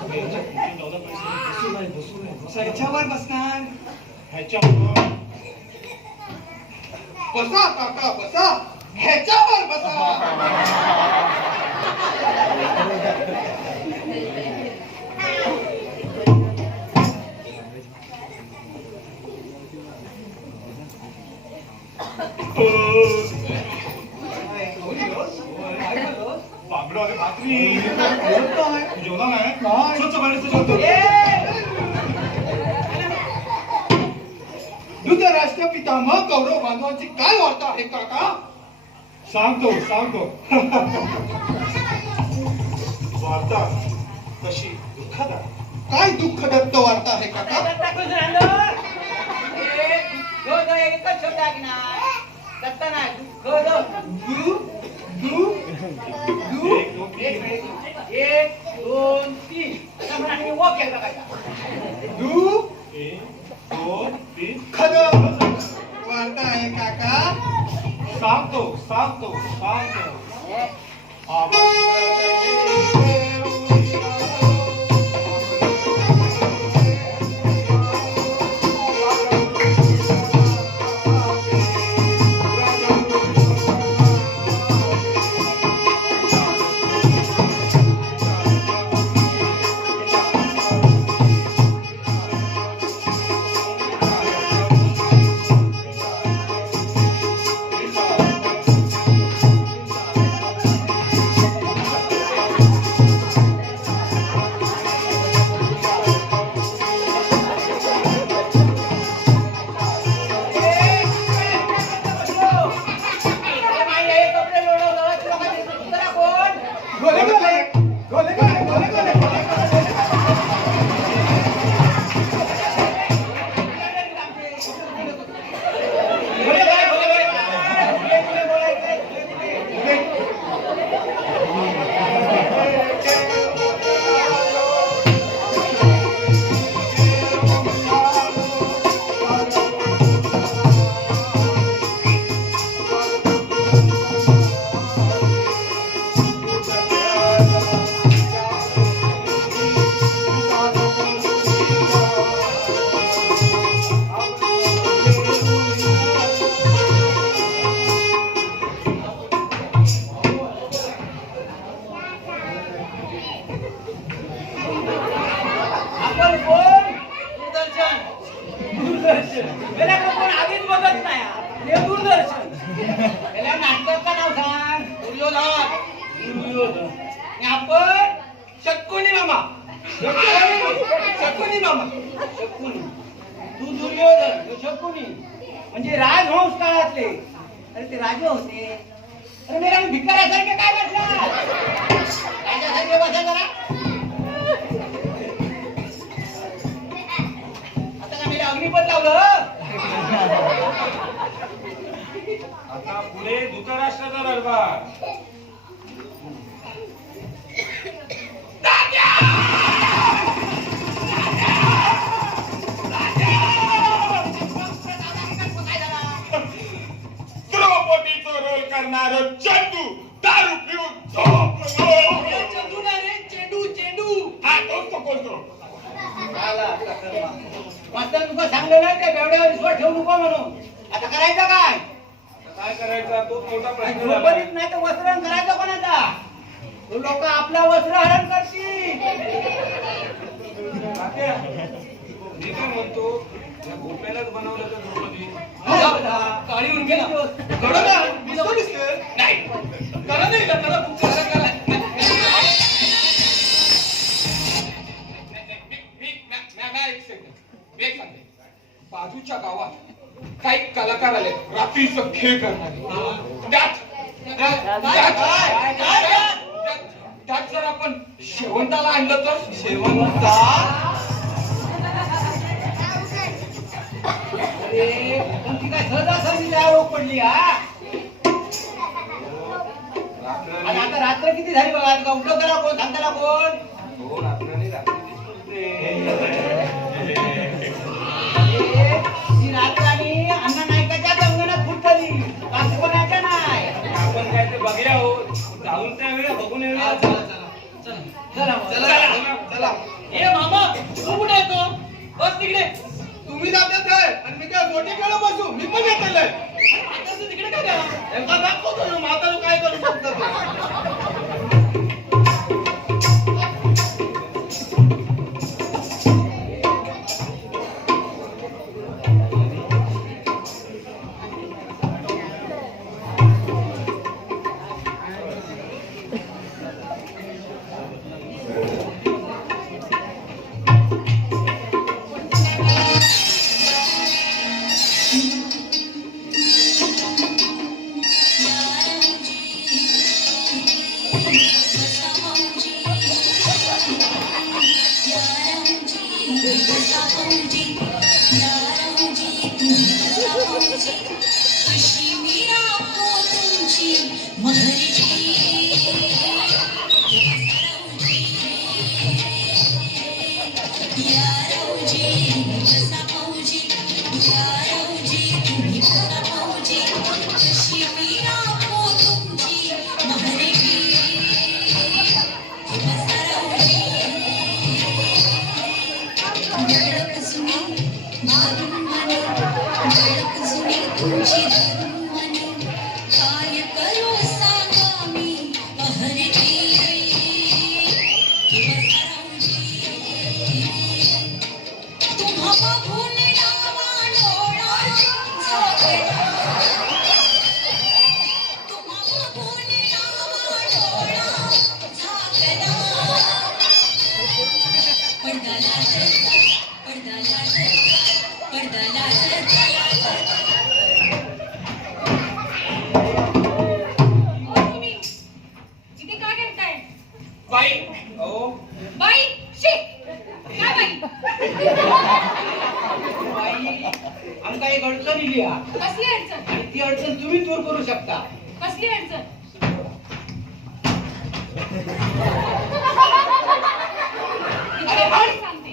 बसू नाही, बसू नाही. बसायला. याच्यावर बसणार ह्याच्यावर. बसा काका बसा ह्याच्यावर बसा बाबडो, अरे भाकरी. बोलतोय. जेवला नाही? नाही. स्वच्छ बाहेरचं जेवतो. धृतराष्ट्र पितामह कौरव बांधवांची काय वार्ता आहे काका सांगतो वार्ता तशी दुःखद आहे. काय दुःखदत्त वार्ता आहे काका एकच शब्द आहे की नाही. दत्त नाही, दुःख दु दु एक, दोन, तीन. 1 2 3 आता म्हणा मी वॉक केला पाहिजे. दु एक, दोन, तीन. खद वार्ता आहे काका सांगतो त्याला का कोण आधीच बघत नाही हे दूरदर्शन. त्याला नाटकाचं नाव सांग. दुर्योधन. दुर्योधन. आणि आपण शकुनी मामा. शकुनी मामा. शकुनी. तू दुर्योधन, तो शकुनी. म्हणजे राजहंस काळातले. अरे ते राजे होते. अरे मेरा भिकाऱ्यासारखे काय बसला? राजासारखे बसा जरा. आता का मेरा अग्निपथ लावलं? आता पुढे धृतराष्ट्राचा दरबार. द्रौपदीचा रोल करणार चंदू दारू पिऊन झोपलो. चंदू ना रे, चेंडू चेंडू. हा तोच तो बोलतो. आला आता कर्मा. मास्तर तुका सांगलं ना त्या बेवड्यावर विश्वास ठेवू नको म्हणून. आता करायचं काय? काय करायचा तो मोठा प्रश्न झाला. द्रौपदीत नाही तर वस्त्रहरण करायचं कोणाचा? तो लोक आपला वस्त्रहरण करतील. तात्या, मी काय म्हणतो त्या गोप्यालाच बनवलं तर द्रौपदी. काळी उडके ना. कळलं ना? दिसतो दिसतोय. नाही. करा नाही का? करा. करा. एक सेकंड. मी एक सांगते. बाजूच्या गावात काही कलाकार आले रात्रीचं खेळ करणारे. त्यात जर आपण शेवंताला आणलं तर शेवंता. अरे तुमची काय सहजासहजी आरोप पडली हा? आणि आता रात्र किती झाली बघा. आता उठव करा कोण? सांगताना कोण? हो रात्री दिसते. ती रात्र आणि अण्णा नायकाच्या अंगणात फुटली. बाकी कोणाच्या नाही. आपण काय ते बघूया हो. जाऊन त्या वेळेला बघून येऊया. चला. ए मामा तू कुठे येतो? बस तिकडे. तुम्ही जातात काय आणि मी काय मोठी खेळ बसू. मी पण येतोय. आता तिकडे काय द्या दाखवतो माता काय करू शकतो तो. बाई हो बाई शी काय बाई बाई आमका एक अडचण इली हा. कसली अडचण आणि ती अडचण तुम्ही दूर करू शकता. कसली अडचण अरे हट. सांगते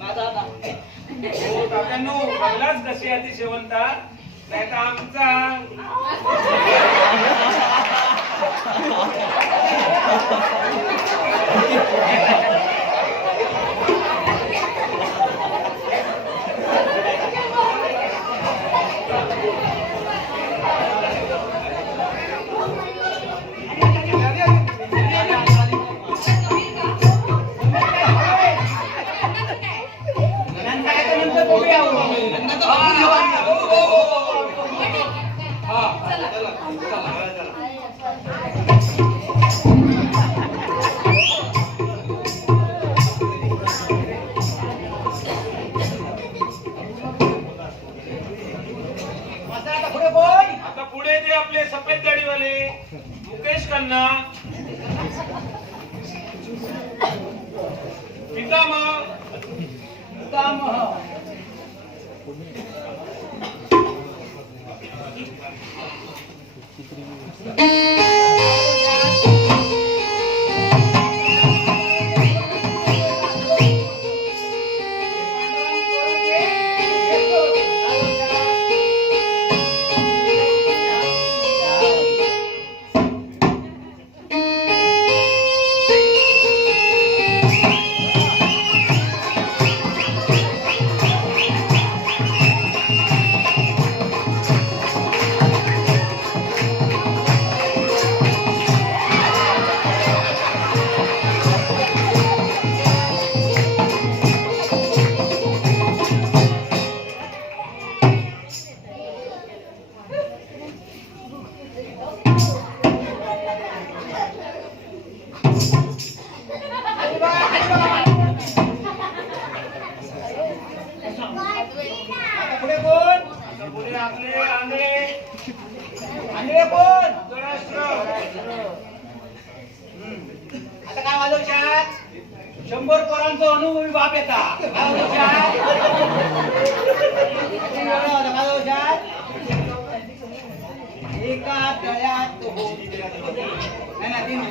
माझा आता. हो काकांनो बघलाच कशी आहे ती शेवंता. नाही तर आमचा खाली बघा, खाली बघा. आता पुढे कोण? पुढे आपले आंधळे आणि कोण? धृतराष्ट्र. आता काय वाजवशात? 100 पोरांचा अनुभवी बाप येता. काय वाजवशात? काय वाजवशात? एका तळ्यात नाही ना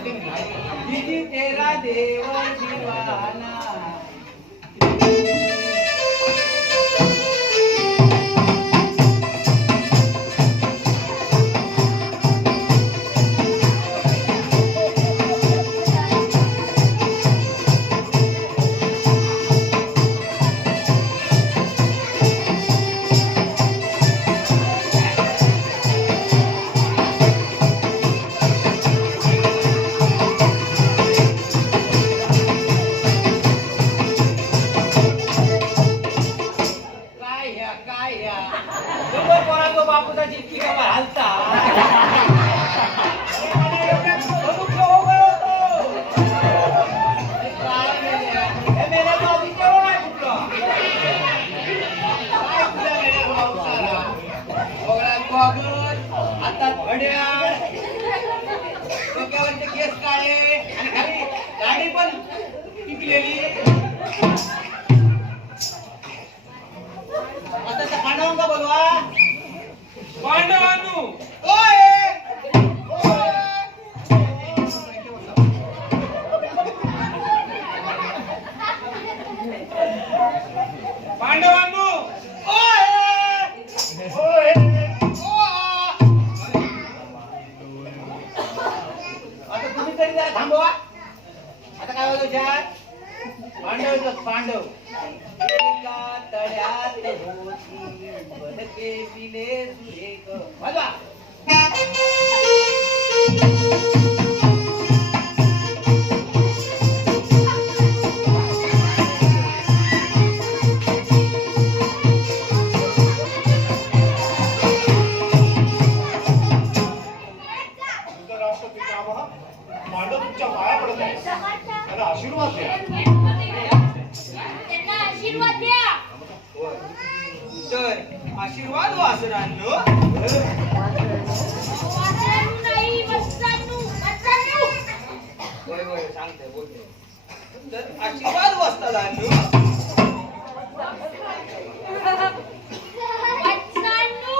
दिदी तेरा देव दिवाना. काय ह्या 100 पोरांचा बापूचा जितकी का हालता. आता घड्याळ डोक्यावरचे केस काळे आणि खाली गाडी पण टिकलेली. आता त्या पांडवांका बोलवा. पांडवांनो ओय पांडवांनो आता तुम्ही तरी जरा थांबवा. आता काय बोलू पांडव पांडव एका तळ्यात होती बदके पिले सुरेख. वाजवा. धृतराष्ट्र पितामह, पांडव तुमच्या पाया पडत आहे. त्यांना आशीर्वाद द्या. त्यांना आशीर्वाद द्या. तर आशीर्वाद वासरांनो. वासरांनो नाही, वस्त्रांनो, वस्त्रांनो. होय होय सांगते बोलते. तर आशीर्वाद वासरांनो. वस्त्रांनो.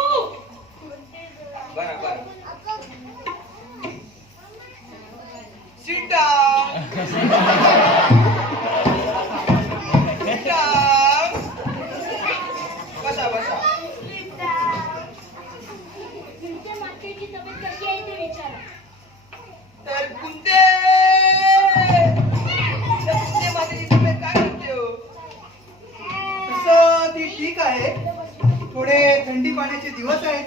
बरं बरं. Sit down. Sit down. बसा बसा. तुमच्या मातेची तब्येत कशी आहे ते विचारा. तर कुंते माझी तब्येत काय म्हणते हो? तसं ती ठीक आहे. थोडे थंडी पाण्याचे दिवस आहेत.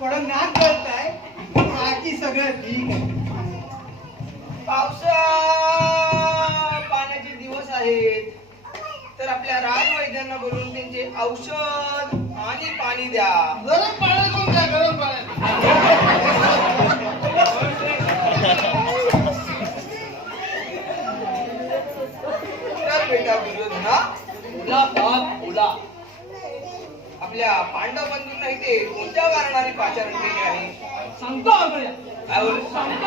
थोडं नाक गळत आहे. बाकी सगळं ठीक आहे. पावसा पाण्याचे दिवस आहेत. तर आपल्या राजवैद्यांना बोलून त्यांचे औषध आणि पाणी द्या. गरम पाणी कोण द्या गरम पाणी. तर बेटा दुर्योधना तुला बाप बोला. आपल्या पांडव बंधूंना इथे कोणत्या कारणाने पाचारण केले आहे? सांगतो आम्हाला. काय बोलू? सांगतो.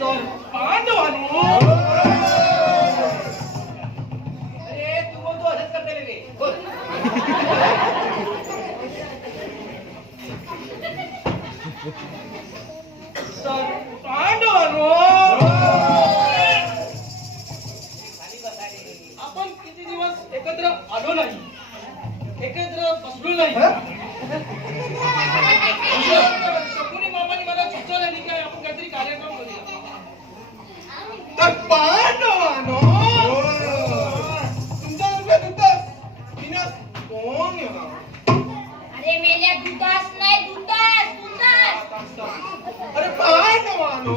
तर पांडवांनो. अरे तू बोलतो असंच करते रे. बोल. तर पांडवांनो. आपण किती दिवस एकत्र आलो नाही, एकत्र बसलो नाही. शकुनी बाबांनी मला सुचवलं की काय आपण काहीतरी कार्यक्रम करूया. तर पांडवांनो. तुमच्या कोण येणार? अरे मेल्या दुधास नाही, दुधास, दुधास. अरे पांडवांनो.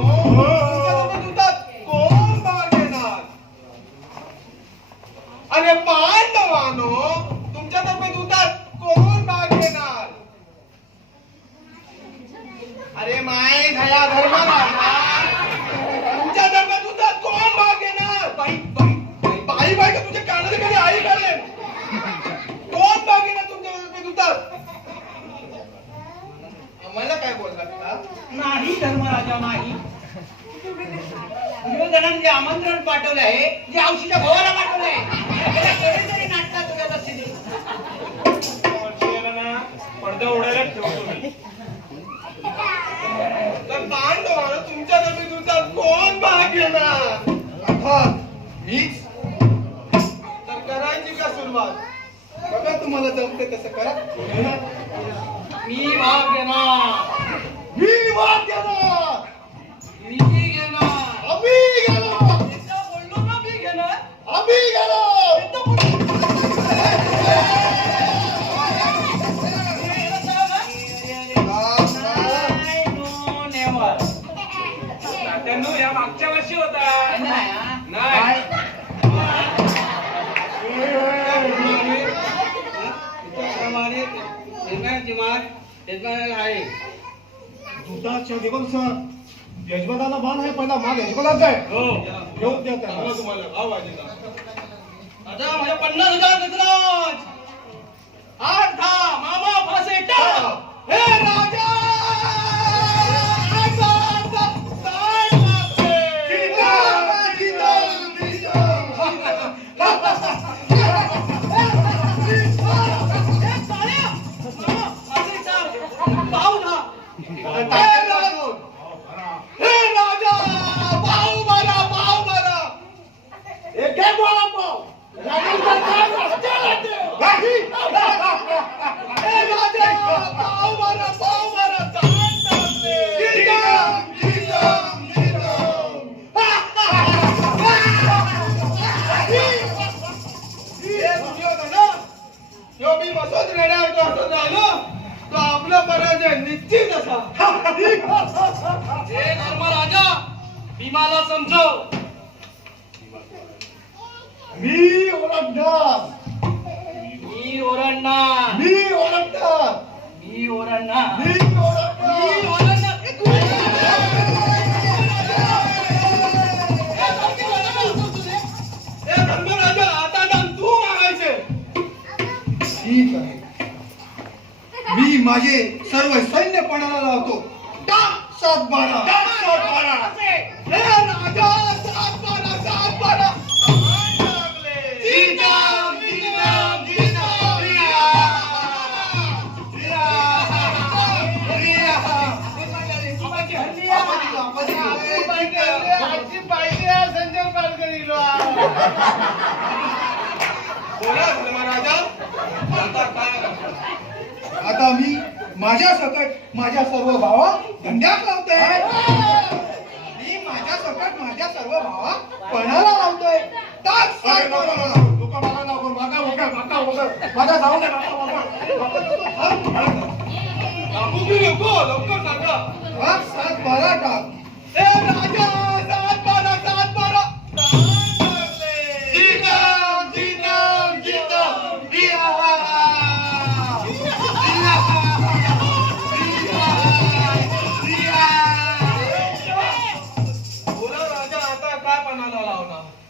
तुमच्या दुधात कोण भाग घेणार? अरे पांडवांनो. तुमच्या दुधात कोण भाग घेणार? अरे माय घया धर्मराजा तुमच्या धर्मात तुझा कोण भाग घेणार बाई बाई तुझ्या कानाला कधी आई घालेल कोण भाग घेणार तुमच्या दुधात आम्हाला काय बोललात का नाही धर्मराजा नाही दुर्योधनाने आमंत्रण पाठवलं आहे जे औषधीच्या भावाला पाठवलं आहे तरी नाटकात तुझ्या लक्ष दे वर्षाला ना पडदा उडायला ठेवतो मी. तर पांडवाला तुमच्या धर्मी दुधात कोण भाग घेणार अर्थात मीच तर करायची का सुरुवात बघा तुम्हाला जमते तसं करा मी भाग घेणार मी भाग घेणार मी घेणार आम्ही घेणार एकदा बोललो ना मी घेणार आम्ही घेणार एकदा तात्यांनो या मागच्या वर्षी होता नाही आहे दुधाच्या दिवस यजमानाला मान आहे पहिला मान यजमानाचा आहे हो घेऊन द्या त्याला तुम्हाला भाव वाजेल आता माझ्या 50,000 गजराज 8 दहा मामा फासे टाक हे राजा आपला पराजय निश्चित असा हे धर्मराजा भीमाला समजव मी ओरडणार मी ओरडणार मी ओरडणार मी ओरडणार मी ओरडणार हे धर्मराजा आता दान तू मागायचे ठीक आहे मी माझे सर्व सैन्य पणाला लावतो टाक 7-12 हे राजा 7-12 आता मी माझ्या सकट माझ्या सर्व भावा धंद्यात लावतोय मी माझ्या सकट माझ्या सर्व भावा पणाला लावतोय टाक लोक मला नको मागा वगैरे माझा जाऊ दे लवकर सांगा 7-12 टाक ए राजा 7-12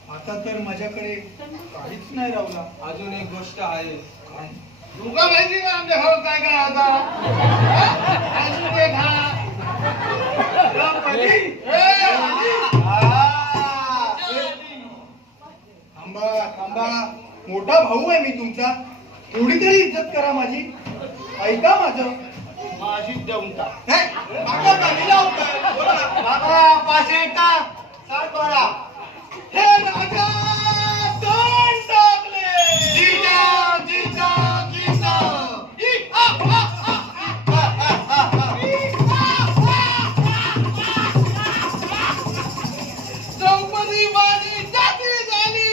आता तर माझ्याकडे काहीच नाही रावला अजून एक गोष्ट आहे तुका माहिती का आमच्या घरात काय काय आता अजून एक थांबा मोठा भाऊ आहे मी तुमचा थोडी तरी इज्जत करा माझी ऐका माझं माझी देऊन टाक हे राजा दोन टाकले द्रौपदी माझी जाती झाली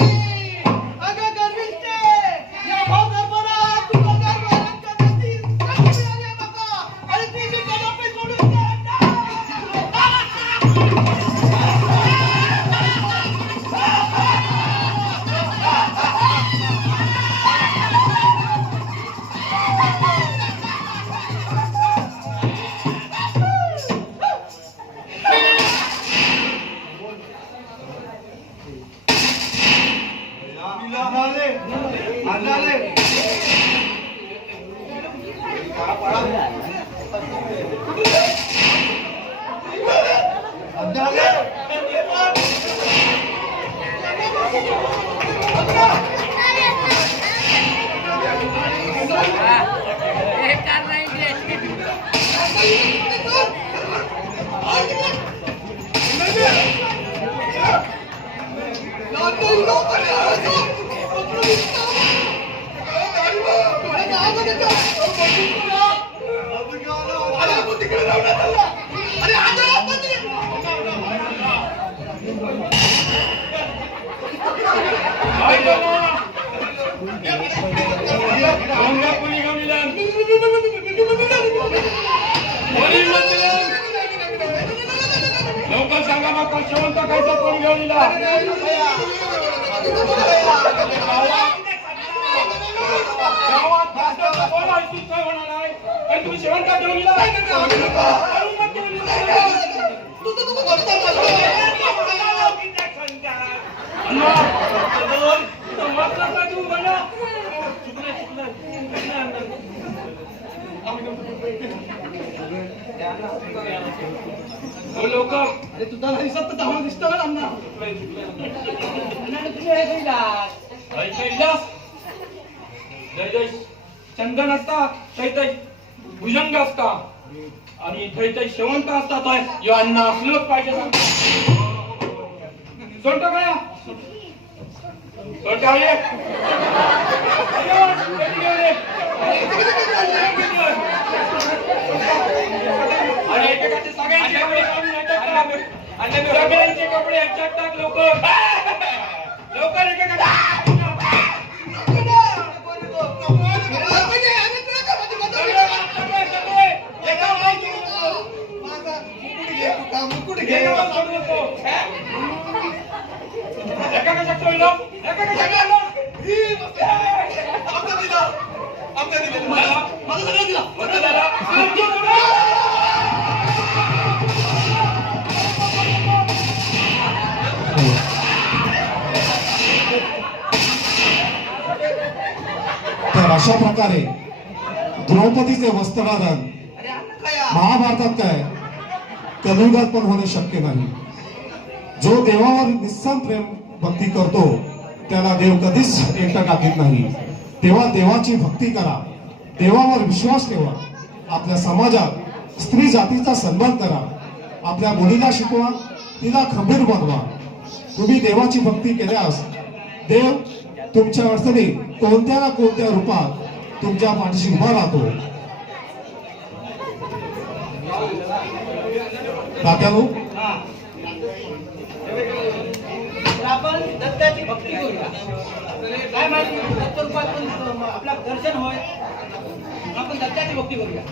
अगं गर्विष्ठे या भाऊ दरबारात तुला दरबारात कधी आणि ती मी कदापि सोडून काय करणार? कोणत्या कोणी घेऊन दिला? कोणी घेऊन दिला? लवकर सांगा मग का शेवंत कायचा कोणी घेऊन दिला? गावात भाषणाचा कोण ऐकून काय होणार आहे? आणि तुम्ही शेवंत घेऊन दिला? लोक अरे तुझा दिसत तर चांगला दिसतो ना अण्णा. तुम्ही हे कैलास. जय जय चंदन असता थैथै भुजंग असता आणि थैथै शेवंत असतात यो अन्न असलं पाहिजे. सोंट काय सोंट आहे आणि एकेकाचे सगळ्यांचे कपडे काढून याच्यात टाक. सगळ्यांचे कपडे याच्यात टाक लवकर लवकर एकेकाचे तर अशा प्रकारे द्रौपदीचे वस्त्रदान अरे अण्णा काय महाभारतात काय कलियुगात पण होणे शक्य नाही. जो देवावर निस्साम प्रेम भक्ती करतो त्याला देव कधीच एकटा टाकीत नाही. तेव्हा देवाची भक्ती करा, देवावर विश्वास ठेवा, आपल्या समाजात स्त्री जातीचा सन्मान करा, आपल्या मुलीला शिकवा, तिला खंबीर बनवा. तुम्ही देवाची भक्ती केल्यास देव तुमच्या अडचणी कोणत्या ना कोणत्या रूपात तुमच्या पाठीशी उभा राहतो. तात्यानो तर आपण दत्ताची भक्ती करूया. काय माहिती दत्त रूपात पण आपला दर्शन होय. आपण दत्ताची भक्ती करूया.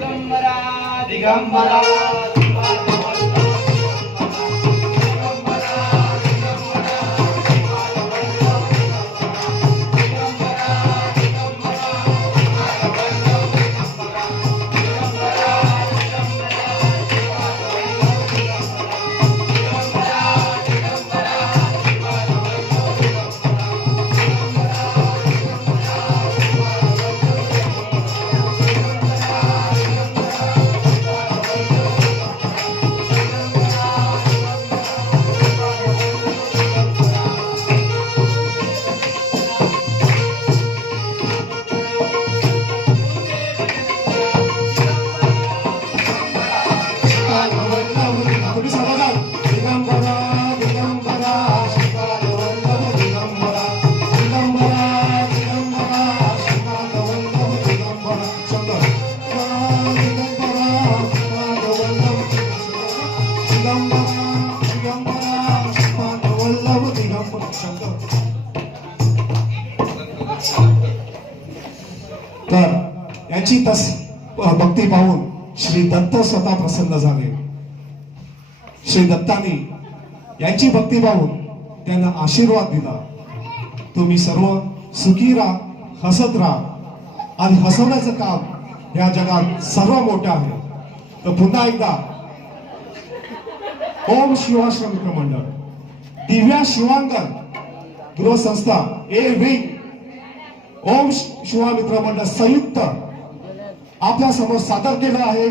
दिगंबरा दिगंबरा तुम्ही सांगा दिगंबरा दिगंबरा श्रीपाद वल्लभ दिगंबरा दिगंबरा दिगंबरा श्रीपाद वल्लभ दिगंबरा शंकर दिगंबरा श्रीपाद वल्लभ दिगंबरा दिगंबरा श्रीपाद वल्लभ दिगंबरा शंकर. तर याची भक्ती पाहून श्री दत्त स्वतः प्रसन्न झाले. श्री दत्तानी यांची भक्ती पाहून त्यांना आशीर्वाद दिला. तुम्ही सर्व सुखी राहा, हसत राहा आणि हसवण्याचं काम या जगात सर्व मोठं आहे. तर पुन्हा एकदा ओम शिवाश्रम मित्र मंडळ, दिव्या शिवांगण गृहसंस्था ए विंग, ओम शिवा मित्र मंडळ संयुक्त आपल्या समोर सादर केलं आहे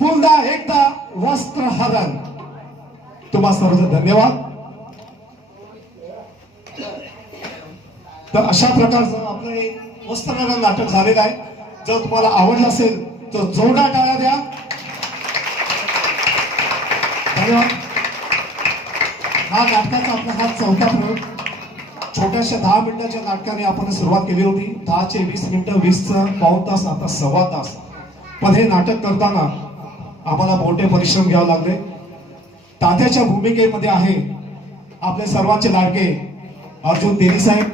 पुन्हा एकदा वस्त्रहरण. तुम्हा सर्व धन्यवाद. तर अशा प्रकारचं आपलं एक वस्त्रहरण नाटक झालेलं आहे. जर तुम्हाला आवडलं असेल तर जोरदार टाळ्या द्या. धन्यवाद. हा नाटकाचा आपला हा चौथा प्रयोग. छोट्याशा 10 मिनिटाच्या नाटकाने आपण सुरुवात केली होती. 10 चे 20 मिनिटं, 20 पाऊण तास, आता सव्वा तास. पण हे नाटक करताना आम्हाला मोठे परिश्रम घ्यावे लागले. तात्याच्या भूमिकेमध्ये आहे आपले सर्वांचे लाडके अर्जुन तेली साहेब.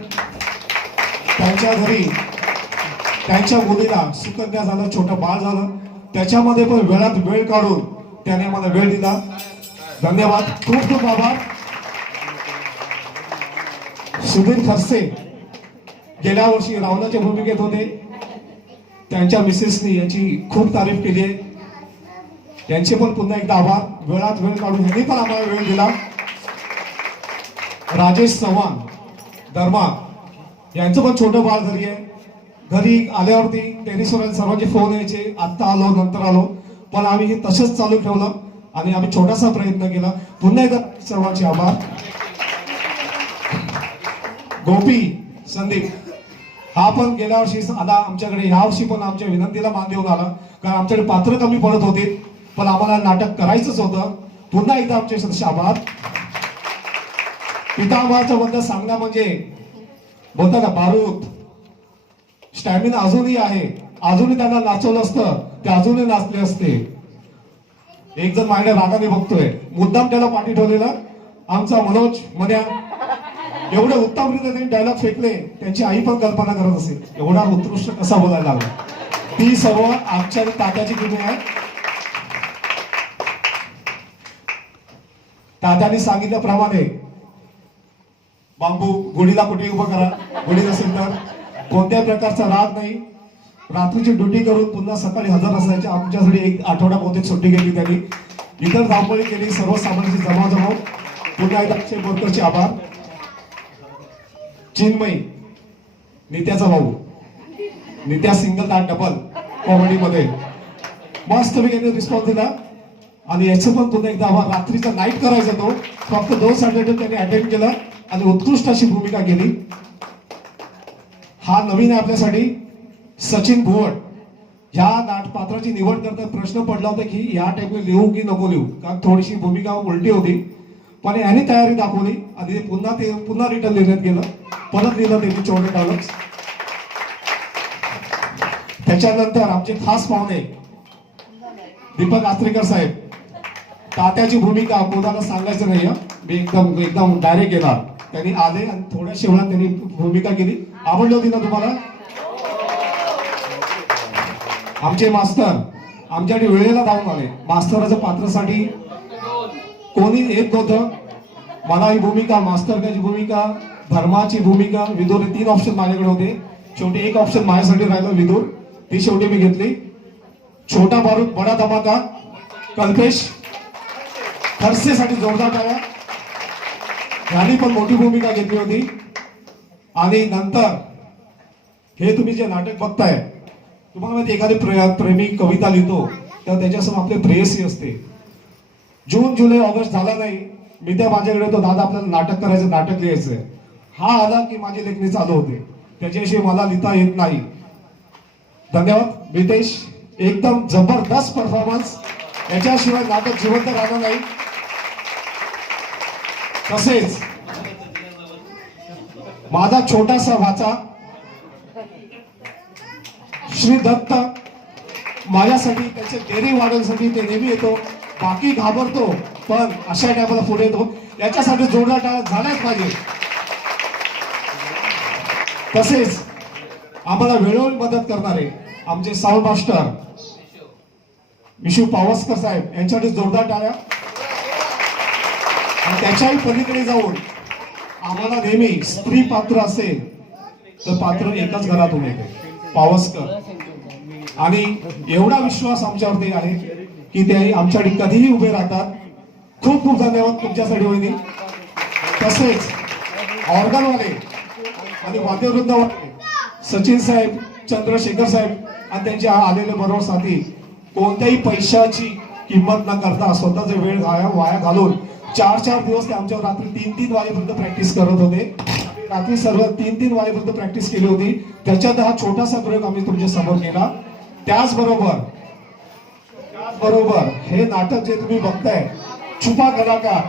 त्यांच्या घरी त्यांच्या मुलीला सुकन्या झालं, छोटं बाळ झालं, त्याच्यामध्ये पण वेळात वेळ काढून त्याने मला वेळ दिला. धन्यवाद, खूप खूप आभार. सुधीर खरसे गेल्या वर्षी रावणाच्या भूमिकेत होते. त्यांच्या मिसेसनी याची खूप तारीफ केली आहे. त्यांचे पण पुन्हा एकदा आभार. वेळात वेळ काढून यांनी पण आम्हाला वेळ दिला. राजेश चव्हाण धर्मा यांचं पण छोटं बाळ घरी आहे. घरी आल्यावरती टेरिसवर सर्वांचे फोन यायचे, आत्ता आलो नंतर आलो, पण आम्ही हे तसंच चालू ठेवलं आणि आम्ही छोटासा प्रयत्न केला. पुन्हा एकदा सर्वांचे आभार. गोपी संदीप हा पण गेल्या वर्षी आला आमच्याकडे, ह्या वर्षी पण आमच्या विनंतीला मान देऊन आला, कारण आमच्याकडे पात्र कमी पडत होते, पण आम्हाला नाटक करायचंच होतं. पुन्हा एकदा आमचे सदस्य आभार. पितामहाच्या बद्दल सांगणं म्हणजे बोलता ना, बारूद स्टॅमिना अजूनही आहे. अजूनही त्यांना नाचवलं असतं ते अजूनही नाचले असते. एक जण माझ्या रागाने बघतोय, मुद्दाम त्याला पाठी ठेवलेलं आमचा मनोज मन्या. एवढे उत्तमरित्या त्यांनी डायलॉग फेकले, त्यांची आई पण कल्पना करत असेल एवढा उत्कृष्ट कसा बोलायला लागला. ती सर्व आमच्या तात्याची कृती आहे. तात्याने सांगितल्याप्रमाणे बांबू गुढीला कुठे उभं करा, गुढी नसेल तर कोणत्याही प्रकारचा राग नाही. रात्रीची ड्युटी करून पुन्हा सकाळी हजर असायचे. आमच्यासाठी एक आठवडा बहुतेक सुट्टी घेतली त्यांनी, इतर धावपळी केली, सर्वसामान्यांची जमाजमाव. पुन्हा एकदा अक्षय बोरकरचे आभार. चिन्मयी नित्याचा भाऊ, नित्या सिंगल ताट डबल कॉमेडी मध्ये मस्त यांनी रिस्पॉन्स दिला आणि याचं पण पुन्हा एकदा आभार. रात्रीचा नाईट करायचा तो, फक्त 2 सॅटर्डे त्यांनी अटेंड केला आणि उत्कृष्ट अशी भूमिका केली. हा नवीन आहे आपल्यासाठी. सचिन भुवड ह्या पात्राची निवड करता प्रश्न पडला होता की या टाईपने लिहू की नको लिहू, कारण थोडीशी भूमिका उलटी होती, पण यांनी तयारी दाखवली आणि ते पुन्हा रिटर्न लिहिण्यात गेलं. परत लिहिलं त्यांनी 14 डायलॉग्स. त्याच्यानंतर आमचे खास पाहुणे दीपक आत्रेकर साहेब. तात्याची भूमिका कोणाला सांगायचं नाही, मी एकदम डायरेक्ट गेला. त्यांनी आले आणि थोड्याशा वेळात त्यांनी भूमिका केली. आवडली होती ना तुम्हाला? आमचे मास्तर आमच्याकडे वेळेला धावून आले. मास्तराच्या पात्रासाठी कोणी येत नव्हतं. मला ही भूमिका, मास्तरची भूमिका, धर्माची भूमिका, विदूर, 3 ऑप्शन माझ्याकडे होते. शेवटी एक ऑप्शन माझ्यासाठी राहिलं, विदूर. ती शेवटी मी घेतली. छोटा बारूद बडा धमाका कल्पेश खरसेसाठी जोरदार टाळ्या. यांनी पण मोठी भूमिका घेतली होती. आणि नंतर हे तुम्ही जे नाटक बघताय, तुम्हाला माहिती एखादी प्रेमी कविता लिहितो तर त्याच्यासमोर आपले प्रेयसी असते. जून जुलै ऑगस्ट झाला नाही, मी त्या माझ्याकडे होतो, दादा आपल्याला नाटक करायचं, नाटक लिहायचंय. हा आला की माझी लेखणी चालू होते. त्याच्याशिवाय मला लिहिता येत नाही. धन्यवाद मितेश, एकदम जबरदस्त परफॉर्मन्स. याच्याशिवाय नाटक जिवंत राहणार नाही. तसेच माझा छोटासा भाचा श्री दत्त, माझ्यासाठी त्याचे डेअरी वाढवण्यासाठी ते नेहमी येतो. बाकी घाबरतो पण अशा टायमाला पुढे येतो. याच्यासाठी जोरदार टाळ्या झाल्याच पाहिजे. तसेच आम्हाला वेळोवेळी मदत करणारे आमचे साऊंड मास्टर विशू पावसकर साहेब, यांच्यासाठी जोरदार टाळ्या. आणि त्याच्याही पलीकडे जाऊन आम्हाला नेहमी स्त्री पात्र असेल तर पात्र एकाच घरातून येते, पावसकर. आणि एवढा विश्वास आमच्यावरती आहे की ते आमच्यासाठी कधीही उभे राहतात. खूप खूप धन्यवाद तुमच्यासाठी वहिनी. तसेच ऑर्गनवाले आणि वाद्यवृंदावाले सचिन साहेब, चंद्रशेखर साहेब आणि त्यांचे आलेले बरोबर साथी, कोणत्याही पैशाची किंमत न करता स्वतःचा वेळ वाया घालून 4-4 दिवस ते आमच्यावर रात्री 3-3 वाजेपर्यंत प्रॅक्टिस करत होते. रात्री सर्व 3-3 वाजेपर्यंत प्रॅक्टिस केली होती. त्याच्यात हा छोटासा प्रयोग आम्ही तुमच्या समोर केला. त्याचबरोबर हे नाटक जे तुम्ही बघताय, छुपा कलाकार,